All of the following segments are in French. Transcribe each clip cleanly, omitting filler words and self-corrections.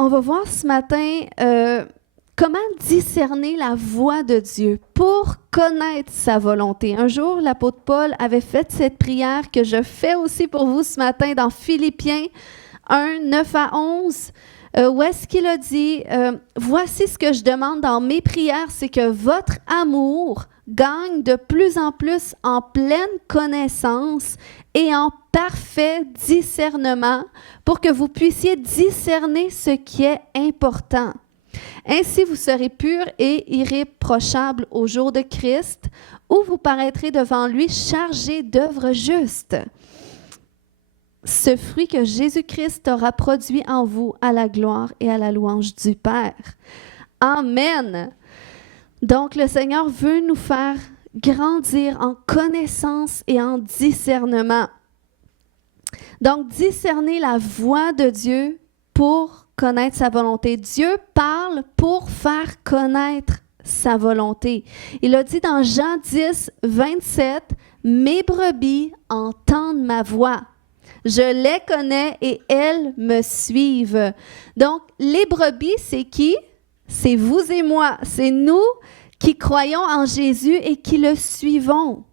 on va voir ce matin comment discerner la voix de Dieu pour connaître sa volonté. Un jour, l'apôtre Paul avait fait cette prière que je fais aussi pour vous ce matin dans Philippiens 1, 9 à 11, où est-ce qu'il a dit « Voici ce que je demande dans mes prières, c'est que votre amour gagne de plus en plus en pleine connaissance et en parfait discernement pour que vous puissiez discerner ce qui est important. Ainsi, vous serez purs et irréprochables au jour de Christ, où vous paraîtrez devant lui chargés d'œuvres justes. Ce fruit que Jésus-Christ aura produit en vous à la gloire et à la louange du Père. » Amen. Donc, le Seigneur veut nous faire grandir en connaissance et en discernement. Donc, discerner la voix de Dieu pour connaître sa volonté. Dieu parle pour faire connaître sa volonté. Il a dit dans Jean 10, 27, « Mes brebis entendent ma voix. Je les connais et elles me suivent. » Donc, les brebis, c'est qui? C'est vous et moi. C'est nous qui croyons en Jésus et qui le suivons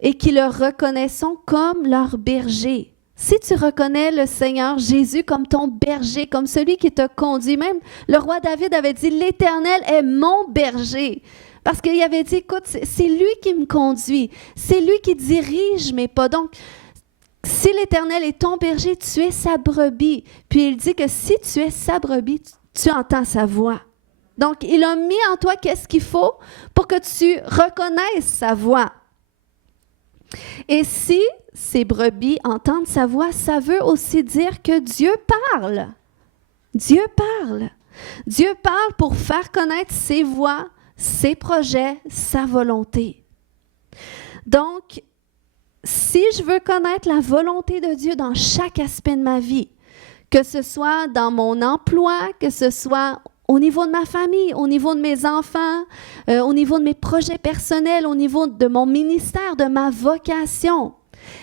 et qui le reconnaissons comme leur berger. Si tu reconnais le Seigneur Jésus comme ton berger, comme celui qui te conduit, même le roi David avait dit « L'Éternel est mon berger ». Parce qu'il avait dit « Écoute, c'est lui qui me conduit, c'est lui qui dirige mes pas. » Donc, si l'Éternel est ton berger, tu es sa brebis. Puis il dit que si tu es sa brebis, tu entends sa voix. Donc, il a mis en toi qu'est-ce qu'il faut pour que tu reconnaisses sa voix. Et si ces brebis entendent sa voix, ça veut aussi dire que Dieu parle. Dieu parle. Dieu parle pour faire connaître ses voies, ses projets, sa volonté. Donc, si je veux connaître la volonté de Dieu dans chaque aspect de ma vie, que ce soit dans mon emploi, que ce soit au niveau de ma famille, au niveau de mes enfants, au niveau de mes projets personnels, au niveau de mon ministère, de ma vocation,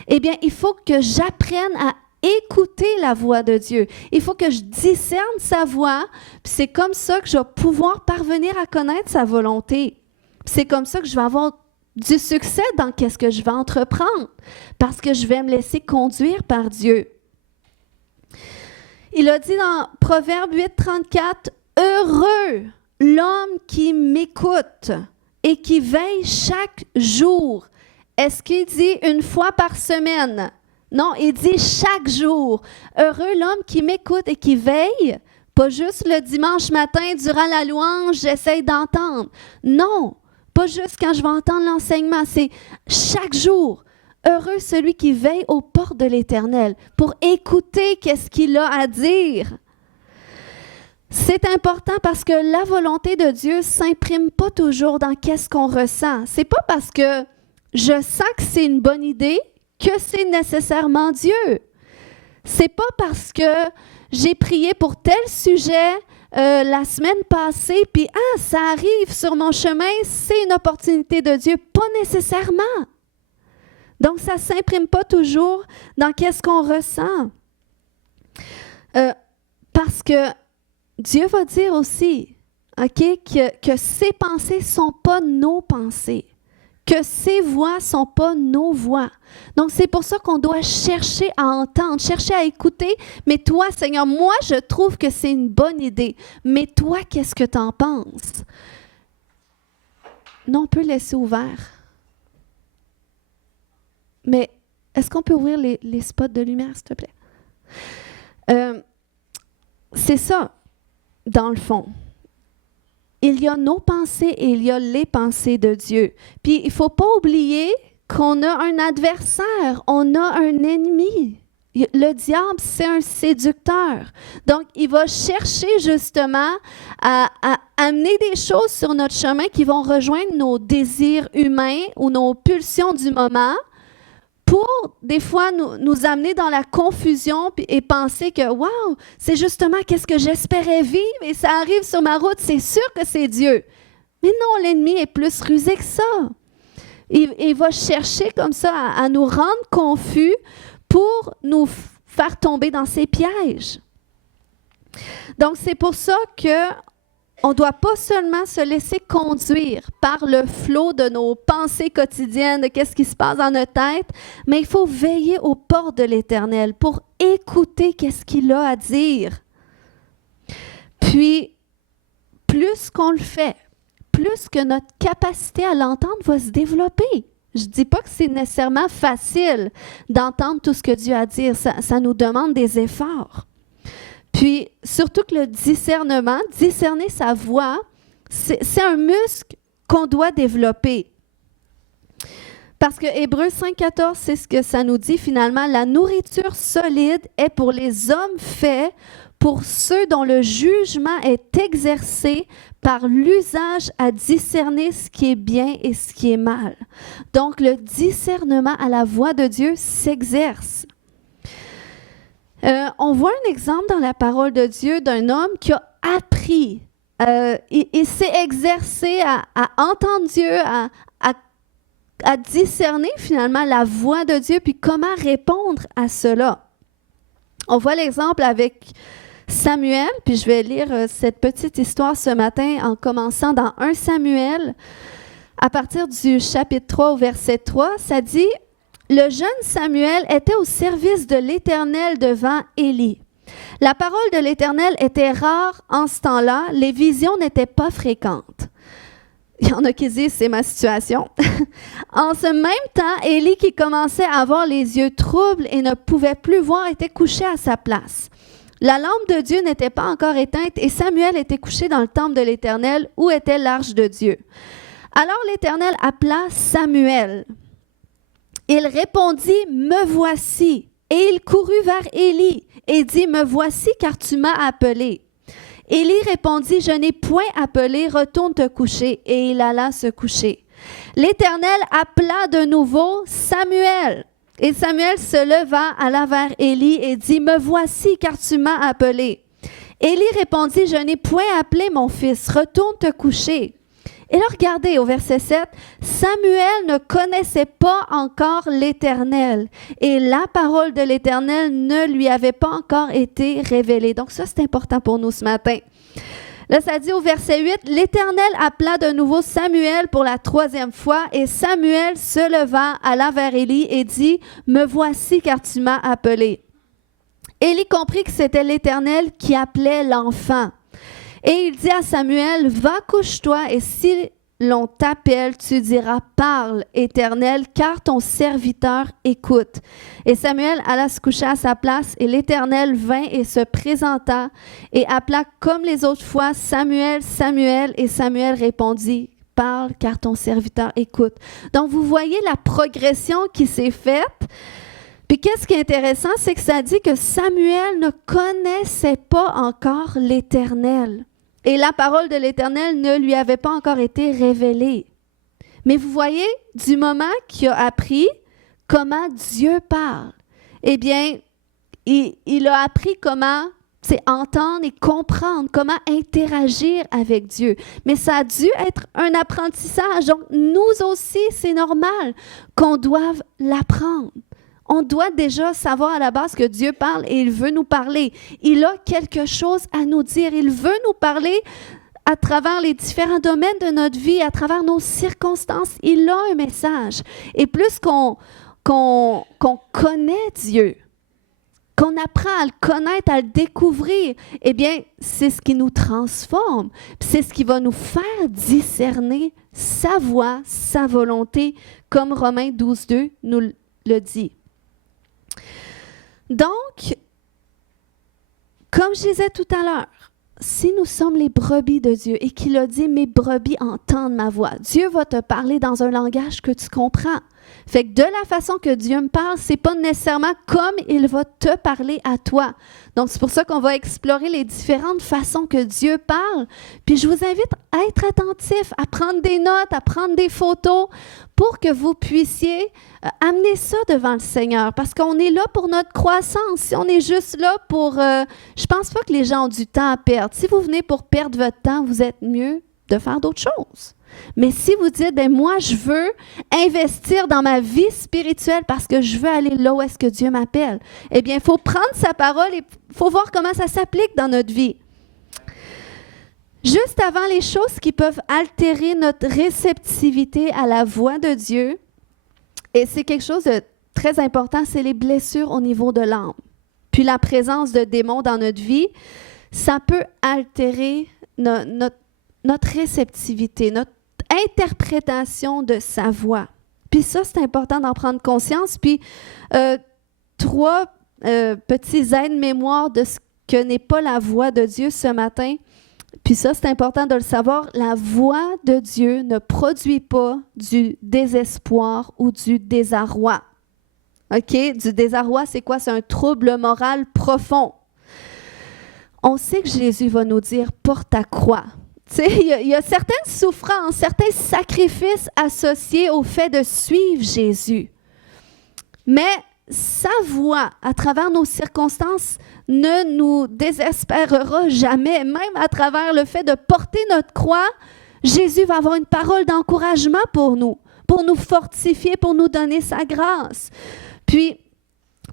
eh bien, il faut que j'apprenne à écouter la voix de Dieu. Il faut que je discerne sa voix, puis c'est comme ça que je vais pouvoir parvenir à connaître sa volonté. Puis c'est comme ça que je vais avoir du succès dans qu'est-ce que je vais entreprendre, parce que je vais me laisser conduire par Dieu. Il a dit dans Proverbe 8, 34, « Heureux l'homme qui m'écoute et qui veille chaque jour. » Est-ce qu'il dit une fois par semaine? Non, il dit chaque jour. Heureux l'homme qui m'écoute et qui veille. Pas juste le dimanche matin, durant la louange, j'essaie d'entendre. Non, pas juste quand je vais entendre l'enseignement, c'est chaque jour. Heureux celui qui veille aux portes de l'Éternel pour écouter qu'est-ce qu'il a à dire. C'est important parce que la volonté de Dieu ne s'imprime pas toujours dans qu'est-ce qu'on ressent. C'est pas parce que je sens que c'est une bonne idée que c'est nécessairement Dieu. C'est pas parce que j'ai prié pour tel sujet la semaine passée, puis ça arrive sur mon chemin, c'est une opportunité de Dieu. Pas nécessairement. Donc, ça ne s'imprime pas toujours dans qu'est-ce qu'on ressent. Parce que Dieu va dire aussi, OK, que ses pensées ne sont pas nos pensées, que ses voix ne sont pas nos voix. Donc, c'est pour ça qu'on doit chercher à entendre, chercher à écouter. Mais toi, Seigneur, moi, je trouve que c'est une bonne idée. Mais toi, qu'est-ce que tu en penses? Non, on peut laisser ouvert. Mais est-ce qu'on peut ouvrir les spots de lumière, s'il te plaît? C'est ça, dans le fond. Il y a nos pensées et il y a les pensées de Dieu. Puis, il ne faut pas oublier qu'on a un adversaire, on a un ennemi. Le diable, c'est un séducteur. Donc, il va chercher justement à amener des choses sur notre chemin qui vont rejoindre nos désirs humains ou nos pulsions du moment pour, des fois, nous amener dans la confusion et penser que, wow, c'est justement qu'est-ce que j'espérais vivre et ça arrive sur ma route, c'est sûr que c'est Dieu. Mais non, l'ennemi est plus rusé que ça. Il va chercher comme ça à nous rendre confus pour nous faire tomber dans ses pièges. Donc, c'est pour ça que on ne doit pas seulement se laisser conduire par le flot de nos pensées quotidiennes, de qu'est-ce qui se passe dans notre tête, mais il faut veiller aux portes de l'Éternel pour écouter qu'est-ce qu'il a à dire. Puis, plus qu'on le fait, plus que notre capacité à l'entendre va se développer. Je ne dis pas que c'est nécessairement facile d'entendre tout ce que Dieu a à dire. Ça nous demande des efforts. Puis, surtout que le discernement, discerner sa voix, c'est un muscle qu'on doit développer. Parce que Hébreux 5,14, c'est ce que ça nous dit finalement. La nourriture solide est pour les hommes faits, pour ceux dont le jugement est exercé par l'usage à discerner ce qui est bien et ce qui est mal. Donc, le discernement à la voix de Dieu s'exerce. On voit un exemple dans la parole de Dieu d'un homme qui a appris, il s'est exercé à entendre Dieu, à discerner finalement la voix de Dieu, puis comment répondre à cela. On voit l'exemple avec Samuel, puis je vais lire cette petite histoire ce matin en commençant dans 1 Samuel, à partir du chapitre 3 au verset 3, ça dit « Le jeune Samuel était au service de l'Éternel devant Élie. La parole de l'Éternel était rare en ce temps-là, les visions n'étaient pas fréquentes. » Il y en a qui disent « c'est ma situation. » En ce même temps, Élie, qui commençait à avoir les yeux troubles et ne pouvait plus voir, était couché à sa place. La lampe de Dieu n'était pas encore éteinte et Samuel était couché dans le temple de l'Éternel où était l'arche de Dieu. Alors l'Éternel appela Samuel. Il répondit, « Me voici. » Et il courut vers Élie et dit, « Me voici car tu m'as appelé. » Élie répondit, « Je n'ai point appelé, retourne te coucher. » Et il alla se coucher. L'Éternel appela de nouveau Samuel. Et Samuel se leva, alla vers Élie et dit, « Me voici car tu m'as appelé. » Élie répondit, « Je n'ai point appelé mon fils, retourne te coucher. » Et là, regardez au verset 7, Samuel ne connaissait pas encore l'Éternel et la parole de l'Éternel ne lui avait pas encore été révélée. Donc ça, c'est important pour nous ce matin. Là, ça dit au verset 8, l'Éternel appela de nouveau Samuel pour la 3e fois et Samuel se leva, alla vers Élie et dit, « Me voici car tu m'as appelé. » Élie comprit que c'était l'Éternel qui appelait l'enfant. Et il dit à Samuel, « Va, couche-toi, et si l'on t'appelle, tu diras, « Parle, Éternel, car ton serviteur écoute. » Et Samuel alla se coucher à sa place, et l'Éternel vint et se présenta, et appela comme les autres fois, « Samuel, Samuel. » Et Samuel répondit, « Parle, car ton serviteur écoute. » Donc, vous voyez la progression qui s'est faite. Puis qu'est-ce qui est intéressant, c'est que ça dit que Samuel ne connaissait pas encore l'Éternel. Et la parole de l'Éternel ne lui avait pas encore été révélée. Mais vous voyez, du moment qu'il a appris comment Dieu parle, eh bien, il a appris comment entendre et comprendre, comment interagir avec Dieu. Mais ça a dû être un apprentissage. Donc, nous aussi, c'est normal qu'on doive l'apprendre. On doit déjà savoir à la base que Dieu parle et il veut nous parler. Il a quelque chose à nous dire. Il veut nous parler à travers les différents domaines de notre vie, à travers nos circonstances. Il a un message. Et plus qu'on connaît Dieu, qu'on apprend à le connaître, à le découvrir, eh bien, c'est ce qui nous transforme. C'est ce qui va nous faire discerner sa voix, sa volonté, comme Romains 12,2 nous le dit. Donc, comme je disais tout à l'heure, si nous sommes les brebis de Dieu et qu'il a dit « Mes brebis entendent ma voix », Dieu va te parler dans un langage que tu comprends. Fait que de la façon que Dieu me parle, c'est pas nécessairement comme il va te parler à toi. Donc, c'est pour ça qu'on va explorer les différentes façons que Dieu parle. Puis, je vous invite à être attentif, à prendre des notes, à prendre des photos pour que vous puissiez amener ça devant le Seigneur. Parce qu'on est là pour notre croissance. Si on est juste là pour... je pense pas que les gens ont du temps à perdre. Si vous venez pour perdre votre temps, vous êtes mieux de faire d'autres choses. Mais si vous dites, ben moi, je veux investir dans ma vie spirituelle parce que je veux aller là où est-ce que Dieu m'appelle, eh bien, il faut prendre sa parole et il faut voir comment ça s'applique dans notre vie. Juste avant les choses qui peuvent altérer notre réceptivité à la voix de Dieu, et c'est quelque chose de très important, c'est les blessures au niveau de l'âme. Puis la présence de démons dans notre vie, ça peut altérer notre réceptivité, notre interprétation de sa voix. Puis ça, c'est important d'en prendre conscience. Puis trois petits aides-mémoires de ce que n'est pas la voix de Dieu ce matin. Puis ça, c'est important de le savoir. La voix de Dieu ne produit pas du désespoir ou du désarroi. OK? Du désarroi, c'est quoi? C'est un trouble moral profond. On sait que Jésus va nous dire « porte ta croix ». Il y a certaines souffrances, certains sacrifices associés au fait de suivre Jésus. Mais sa voix, à travers nos circonstances, ne nous désespérera jamais. Même à travers le fait de porter notre croix, Jésus va avoir une parole d'encouragement pour nous fortifier, pour nous donner sa grâce. Puis,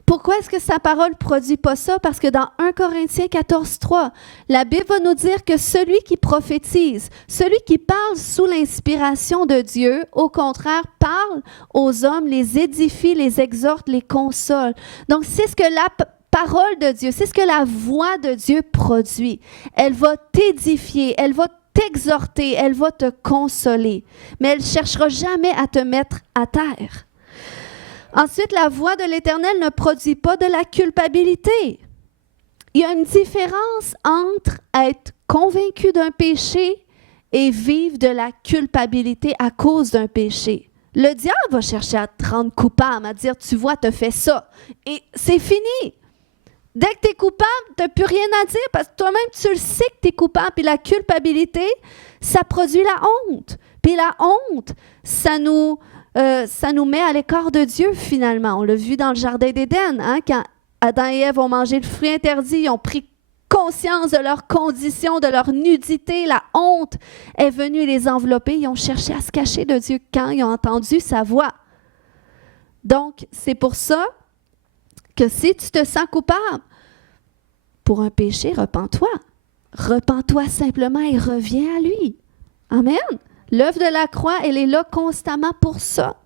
pourquoi est-ce que sa parole ne produit pas ça? Parce que dans 1 Corinthiens 14:3, la Bible va nous dire que celui qui prophétise, celui qui parle sous l'inspiration de Dieu, au contraire, parle aux hommes, les édifie, les exhorte, les console. Donc, c'est ce que la parole de Dieu, c'est ce que la voix de Dieu produit. Elle va t'édifier, elle va t'exhorter, elle va te consoler, mais elle ne cherchera jamais à te mettre à terre. Ensuite, la voix de l'Éternel ne produit pas de la culpabilité. Il y a une différence entre être convaincu d'un péché et vivre de la culpabilité à cause d'un péché. Le diable va chercher à te rendre coupable, à dire, tu vois, tu as fait ça. Et c'est fini. Dès que tu es coupable, tu n'as plus rien à dire parce que toi-même, tu le sais que tu es coupable. Puis la culpabilité, ça produit la honte. Puis la honte, ça nous met à l'écart de Dieu finalement. On l'a vu dans le Jardin d'Éden, hein, quand Adam et Ève ont mangé le fruit interdit, ils ont pris conscience de leurs conditions, de leur nudité, la honte est venue les envelopper, ils ont cherché à se cacher de Dieu quand ils ont entendu sa voix. Donc, c'est pour ça que si tu te sens coupable pour un péché, repens-toi. Repens-toi simplement et reviens à lui. Amen. L'œuvre de la croix, elle est là constamment pour ça.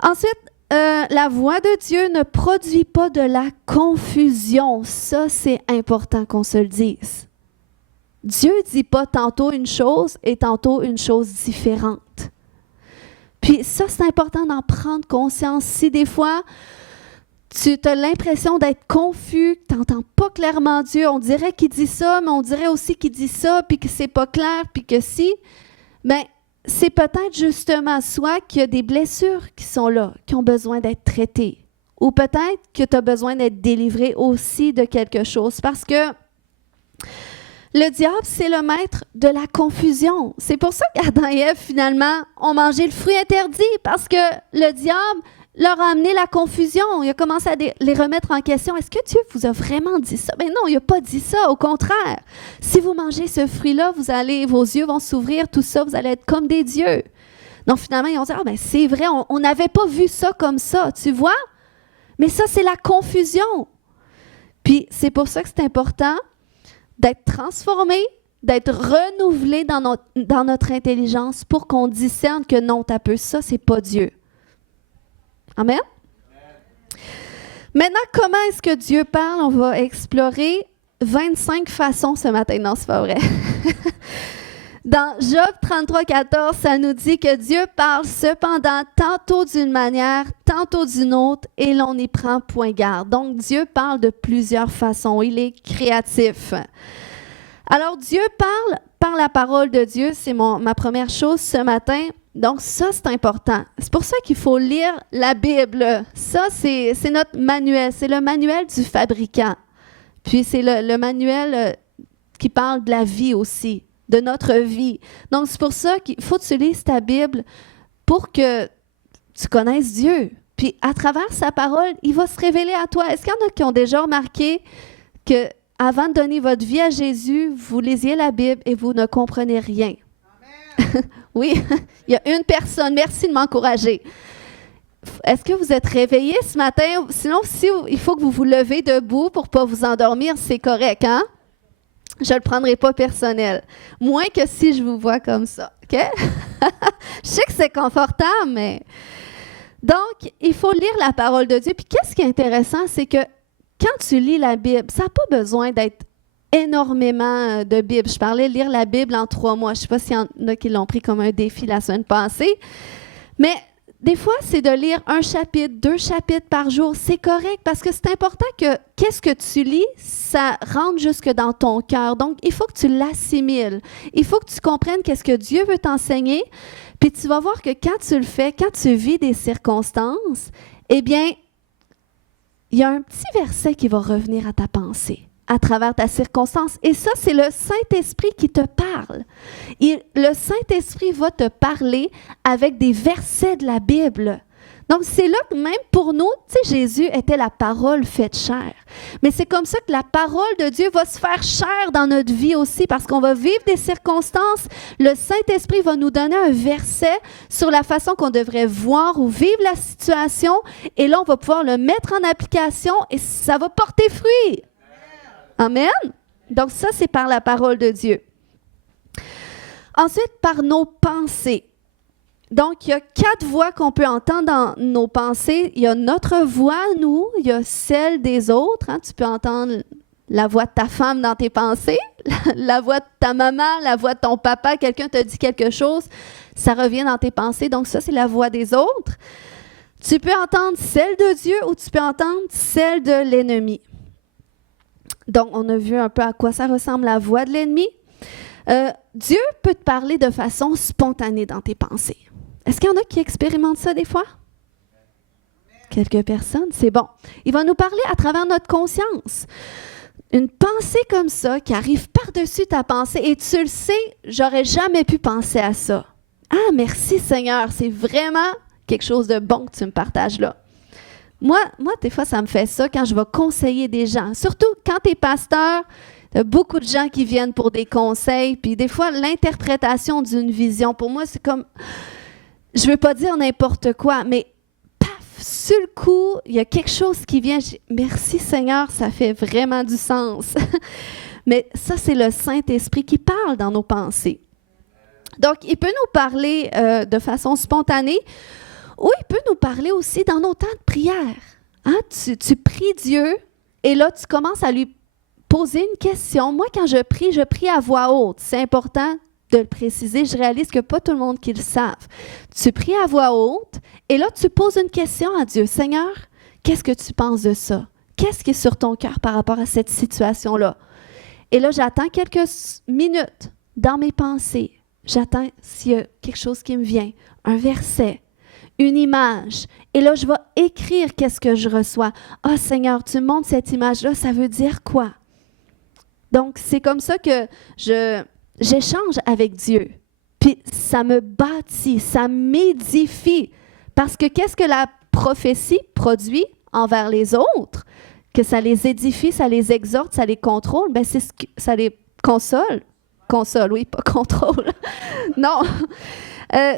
Ensuite, la voix de Dieu ne produit pas de la confusion. Ça, c'est important qu'on se le dise. Dieu ne dit pas tantôt une chose et tantôt une chose différente. Puis ça, c'est important d'en prendre conscience. Si des fois, tu as l'impression d'être confus, que tu n'entends pas clairement Dieu, on dirait qu'il dit ça, mais on dirait aussi qu'il dit ça, puis que c'est pas clair, puis que si, bien, c'est peut-être justement soit qu'il y a des blessures qui sont là, qui ont besoin d'être traitées, ou peut-être que tu as besoin d'être délivré aussi de quelque chose, parce que le diable, c'est le maître de la confusion. C'est pour ça qu'Adam et Ève, finalement, ont mangé le fruit interdit, parce que le diable leur a amené la confusion. Il a commencé à les remettre en question. Est-ce que Dieu vous a vraiment dit ça? Ben non, il n'a pas dit ça. Au contraire, si vous mangez ce fruit-là, vos yeux vont s'ouvrir, tout ça, vous allez être comme des dieux. Donc finalement, ils ont dit, ben c'est vrai, on n'avait pas vu ça comme ça, tu vois? Mais ça, c'est la confusion. Puis c'est pour ça que c'est important d'être transformé, d'être renouvelé dans notre intelligence pour qu'on discerne que non, t'as peu, ça, c'est pas Dieu. Amen? Maintenant, comment est-ce que Dieu parle? On va explorer 25 façons ce matin. Non, c'est pas vrai. Dans Job 33,14, ça nous dit que Dieu parle cependant tantôt d'une manière, tantôt d'une autre, et l'on n'y prend point garde. Donc, Dieu parle de plusieurs façons. Il est créatif. Alors, Dieu parle par la parole de Dieu. C'est ma première chose ce matin. Donc, ça, c'est important. C'est pour ça qu'il faut lire la Bible. Ça, c'est notre manuel. C'est le manuel du fabricant. Puis, c'est le manuel qui parle de la vie aussi, de notre vie. Donc, c'est pour ça qu'il faut que tu lises ta Bible pour que tu connaisses Dieu. Puis, à travers sa parole, il va se révéler à toi. Est-ce qu'il y en a qui ont déjà remarqué qu'avant de donner votre vie à Jésus, vous lisiez la Bible et vous ne comprenez rien? Oui, il y a une personne. Merci de m'encourager. Est-ce que vous êtes réveillés ce matin? Sinon, si il faut que vous vous levez debout pour ne pas vous endormir, c'est correct, hein? Je ne le prendrai pas personnel. Moins que si je vous vois comme ça, OK? Je sais que c'est confortable, mais... Donc, il faut lire la parole de Dieu. Puis qu'est-ce qui est intéressant, c'est que quand tu lis la Bible, ça n'a pas besoin d'être énormément de Bible. Je parlais de lire la Bible en 3 mois. Je ne sais pas s'il y en a qui l'ont pris comme un défi la semaine passée. Mais des fois, c'est de lire 1 chapitre, 2 chapitres par jour. C'est correct parce que c'est important que qu'est-ce que tu lis, ça rentre jusque dans ton cœur. Donc, il faut que tu l'assimiles. Il faut que tu comprennes qu'est-ce que Dieu veut t'enseigner. Puis tu vas voir que quand tu le fais, quand tu vis des circonstances, eh bien, il y a un petit verset qui va revenir à ta pensée à travers ta circonstance. Et ça, c'est le Saint-Esprit qui te parle. Et le Saint-Esprit va te parler avec des versets de la Bible. Donc, c'est là que même pour nous, tu sais, Jésus était la parole faite chair. Mais c'est comme ça que la parole de Dieu va se faire chair dans notre vie aussi, parce qu'on va vivre des circonstances. Le Saint-Esprit va nous donner un verset sur la façon qu'on devrait voir ou vivre la situation. Et là, on va pouvoir le mettre en application et ça va porter fruit. Amen. Donc, ça, c'est par la parole de Dieu. Ensuite, par nos pensées. Donc, il y a 4 voix qu'on peut entendre dans nos pensées. Il y a notre voix, nous, il y a celle des autres. Hein. Tu peux entendre la voix de ta femme dans tes pensées, la voix de ta maman, la voix de ton papa, quelqu'un te dit quelque chose, ça revient dans tes pensées. Donc, ça, c'est la voix des autres. Tu peux entendre celle de Dieu ou tu peux entendre celle de l'ennemi. Donc, on a vu un peu à quoi ça ressemble la voix de l'ennemi. Dieu peut te parler de façon spontanée dans tes pensées. Est-ce qu'il y en a qui expérimentent ça des fois? Quelques personnes, c'est bon. Il va nous parler à travers notre conscience. Une pensée comme ça qui arrive par-dessus ta pensée et tu le sais, j'aurais jamais pu penser à ça. Ah, merci Seigneur, c'est vraiment quelque chose de bon que tu me partages là. Moi, des fois, ça me fait ça quand je vais conseiller des gens. Surtout quand tu es pasteur, il y a beaucoup de gens qui viennent pour des conseils. Puis des fois, l'interprétation d'une vision, pour moi, c'est comme, je ne veux pas dire n'importe quoi, mais paf, sur le coup, il y a quelque chose qui vient. Merci Seigneur, ça fait vraiment du sens. Mais ça, c'est le Saint-Esprit qui parle dans nos pensées. Donc, il peut nous parler de façon spontanée. Ou il peut nous parler aussi dans nos temps de prière. Hein? Tu pries Dieu et là, tu commences à lui poser une question. Moi, quand je prie à voix haute. C'est important de le préciser. Je réalise que pas tout le monde qui le savent. Tu pries à voix haute et là, tu poses une question à Dieu. Seigneur, qu'est-ce que tu penses de ça? Qu'est-ce qui est sur ton cœur par rapport à cette situation-là? Et là, j'attends quelques minutes dans mes pensées. J'attends s'il y a quelque chose qui me vient, un verset, une image. Et là, je vais écrire qu'est-ce que je reçois. Ah, Seigneur, tu montres cette image-là, ça veut dire quoi? Donc, c'est comme ça que j'échange avec Dieu. Puis, ça me bâtit, ça m'édifie. Parce que qu'est-ce que la prophétie produit envers les autres? Que ça les édifie, ça les exhorte, ça les contrôle. Bien, c'est ce que ça les console. Console, oui, pas contrôle. Non.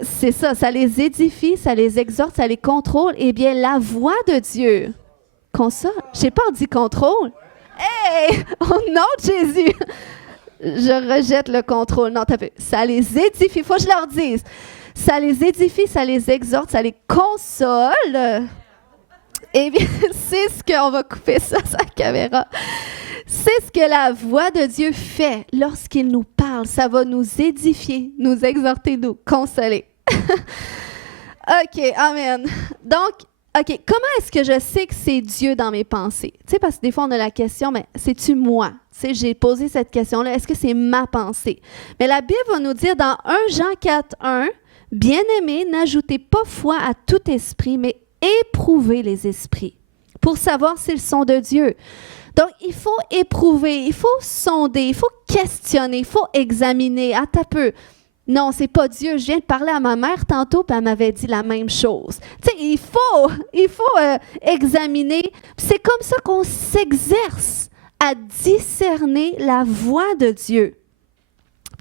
C'est ça les édifie, ça les exhorte, ça les contrôle. Eh bien, la voix de Dieu, console, je n'ai pas dit contrôle. Hey! Au nom de Jésus! Je rejette le contrôle. Non, ça les édifie, il faut que je leur dise. Ça les édifie, ça les exhorte, ça les console. Eh bien, c'est ce qu'on va couper ça, sa caméra. C'est ce que la voix de Dieu fait lorsqu'il nous parle. Ça va nous édifier, nous exhorter, nous consoler. OK, amen. Donc, OK, comment est-ce que je sais que c'est Dieu dans mes pensées? Tu sais, parce que des fois, on a la question, mais c'est-tu moi? Tu sais, j'ai posé cette question-là, est-ce que c'est ma pensée? Mais la Bible va nous dire dans 1 Jean 4, 1, « Bien-aimés, n'ajoutez pas foi à tout esprit, mais éprouvez les esprits, pour savoir s'ils sont de Dieu. » Donc, il faut éprouver, il faut sonder, il faut questionner, il faut examiner. Attends un peu. Non, c'est pas Dieu. Je viens de parler à ma mère tantôt, puis elle m'avait dit la même chose. Tu sais, il faut examiner. C'est comme ça qu'on s'exerce à discerner la voix de Dieu.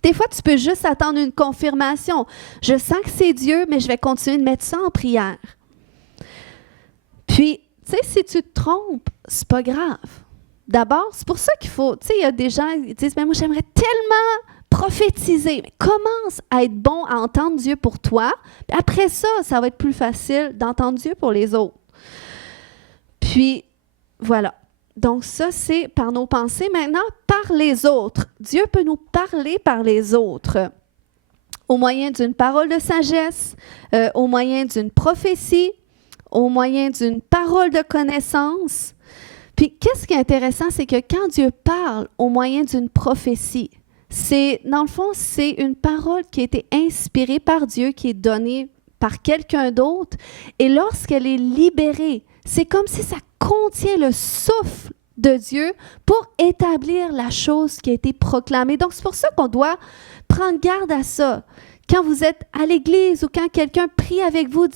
Des fois, tu peux juste attendre une confirmation. Je sens que c'est Dieu, mais je vais continuer de mettre ça en prière. Puis, tu sais, si tu te trompes, c'est pas grave. D'abord, c'est pour ça qu'il faut, tu sais, il y a des gens qui disent, mais moi, j'aimerais tellement prophétiser. Mais commence à être bon à entendre Dieu pour toi. Puis après ça, ça va être plus facile d'entendre Dieu pour les autres. Puis, voilà. Donc ça, c'est par nos pensées. Maintenant, par les autres. Dieu peut nous parler par les autres. Au moyen d'une parole de sagesse, au moyen d'une prophétie, au moyen d'une parole de connaissance. Puis, qu'est-ce qui est intéressant, c'est que quand Dieu parle au moyen d'une prophétie, dans le fond, c'est une parole qui a été inspirée par Dieu, qui est donnée par quelqu'un d'autre. Et lorsqu'elle est libérée, c'est comme si ça contient le souffle de Dieu pour établir la chose qui a été proclamée. Donc, c'est pour ça qu'on doit prendre garde à ça. Quand vous êtes à l'église ou quand quelqu'un prie avec vous,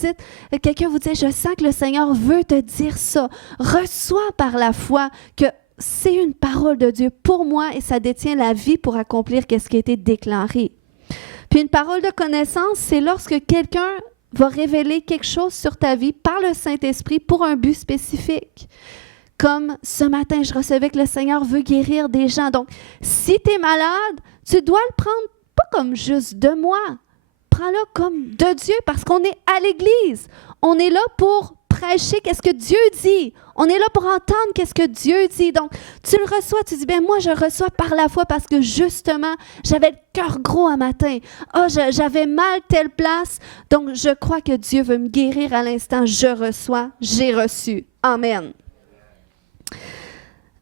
quelqu'un vous dit « Je sens que le Seigneur veut te dire ça ». Reçois par la foi que c'est une parole de Dieu pour moi et ça détient la vie pour accomplir ce qui a été déclaré. Puis une parole de connaissance, c'est lorsque quelqu'un va révéler quelque chose sur ta vie par le Saint-Esprit pour un but spécifique. Comme ce matin, je recevais que le Seigneur veut guérir des gens. Donc, si tu es malade, tu dois le prendre pas comme juste de moi. Prends-le comme de Dieu parce qu'on est à l'Église. On est là pour prêcher qu'est-ce que Dieu dit. On est là pour entendre qu'est-ce que Dieu dit. Donc, tu le reçois, tu dis, ben moi, je reçois par la foi parce que justement, j'avais le cœur gros un matin. Oh, j'avais mal telle place. Donc, je crois que Dieu veut me guérir à l'instant. Je reçois, j'ai reçu. Amen.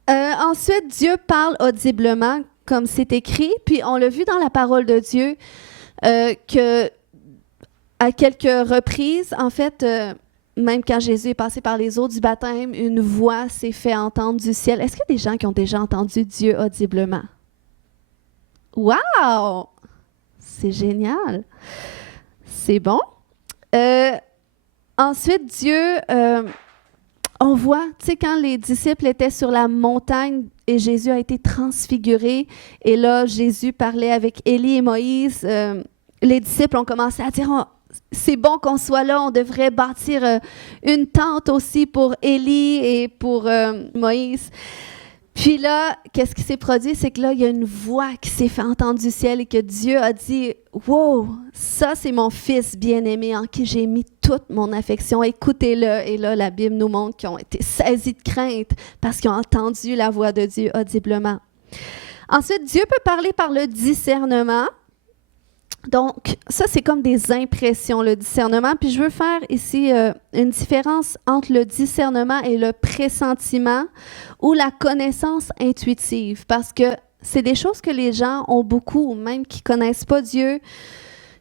Ensuite, Dieu parle audiblement, comme c'est écrit. Puis, on l'a vu dans la parole de Dieu que à quelques reprises, en fait, même quand Jésus est passé par les eaux du baptême, une voix s'est fait entendre du ciel. Est-ce qu'il y a des gens qui ont déjà entendu Dieu audiblement? Wow! C'est génial! C'est bon. Ensuite, Dieu, on voit, tu sais, quand les disciples étaient sur la montagne et Jésus a été transfiguré, et là, Jésus parlait avec Élie et Moïse, les disciples ont commencé à dire c'est bon qu'on soit là, on devrait bâtir une tente aussi pour Élie et pour Moïse. Puis là, qu'est-ce qui s'est produit? C'est que là, il y a une voix qui s'est fait entendre du ciel et que Dieu a dit « Wow, ça c'est mon fils bien-aimé en qui j'ai mis toute mon affection, écoutez-le. » Et là, la Bible nous montre qu'ils ont été saisis de crainte parce qu'ils ont entendu la voix de Dieu audiblement. Ensuite, Dieu peut parler par le discernement. Donc, ça, c'est comme des impressions, le discernement. Puis je veux faire ici une différence entre le discernement et le pressentiment ou la connaissance intuitive, parce que c'est des choses que les gens ont beaucoup, ou même qui ne connaissent pas Dieu,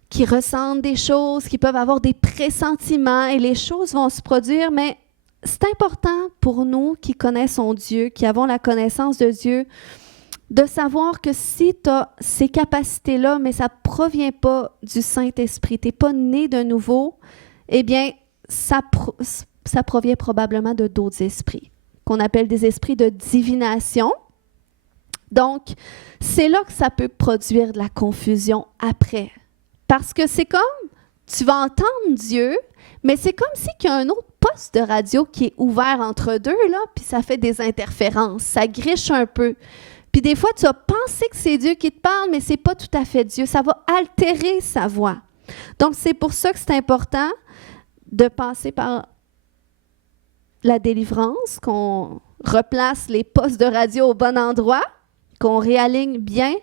qui ressentent des choses, qui peuvent avoir des pressentiments et les choses vont se produire, mais c'est important pour nous qui connaissons Dieu, qui avons la connaissance de Dieu, de savoir que si tu as ces capacités-là, mais ça ne provient pas du Saint-Esprit, tu n'es pas né de nouveau, eh bien, ça provient probablement de d'autres esprits, qu'on appelle des esprits de divination. Donc, c'est là que ça peut produire de la confusion après. Parce que c'est comme, tu vas entendre Dieu, mais c'est comme s'il y a un autre poste de radio qui est ouvert entre deux, là, puis ça fait des interférences, ça griche un peu. Puis des fois, tu as pensé que c'est Dieu qui te parle, mais ce n'est pas tout à fait Dieu. Ça va altérer sa voix. Donc, c'est pour ça que c'est important de passer par la délivrance, qu'on replace les postes de radio au bon endroit, qu'on réaligne bien,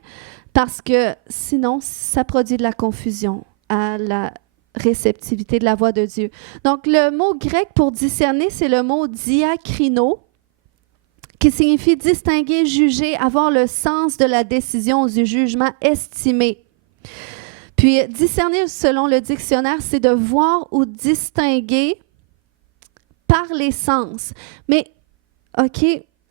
parce que sinon, ça produit de la confusion à la réceptivité de la voix de Dieu. Donc, le mot grec pour discerner, c'est le mot diakrino, qui signifie distinguer, juger, avoir le sens de la décision, du jugement estimé. Puis, discerner, selon le dictionnaire, c'est de voir ou distinguer par les sens. Mais, OK,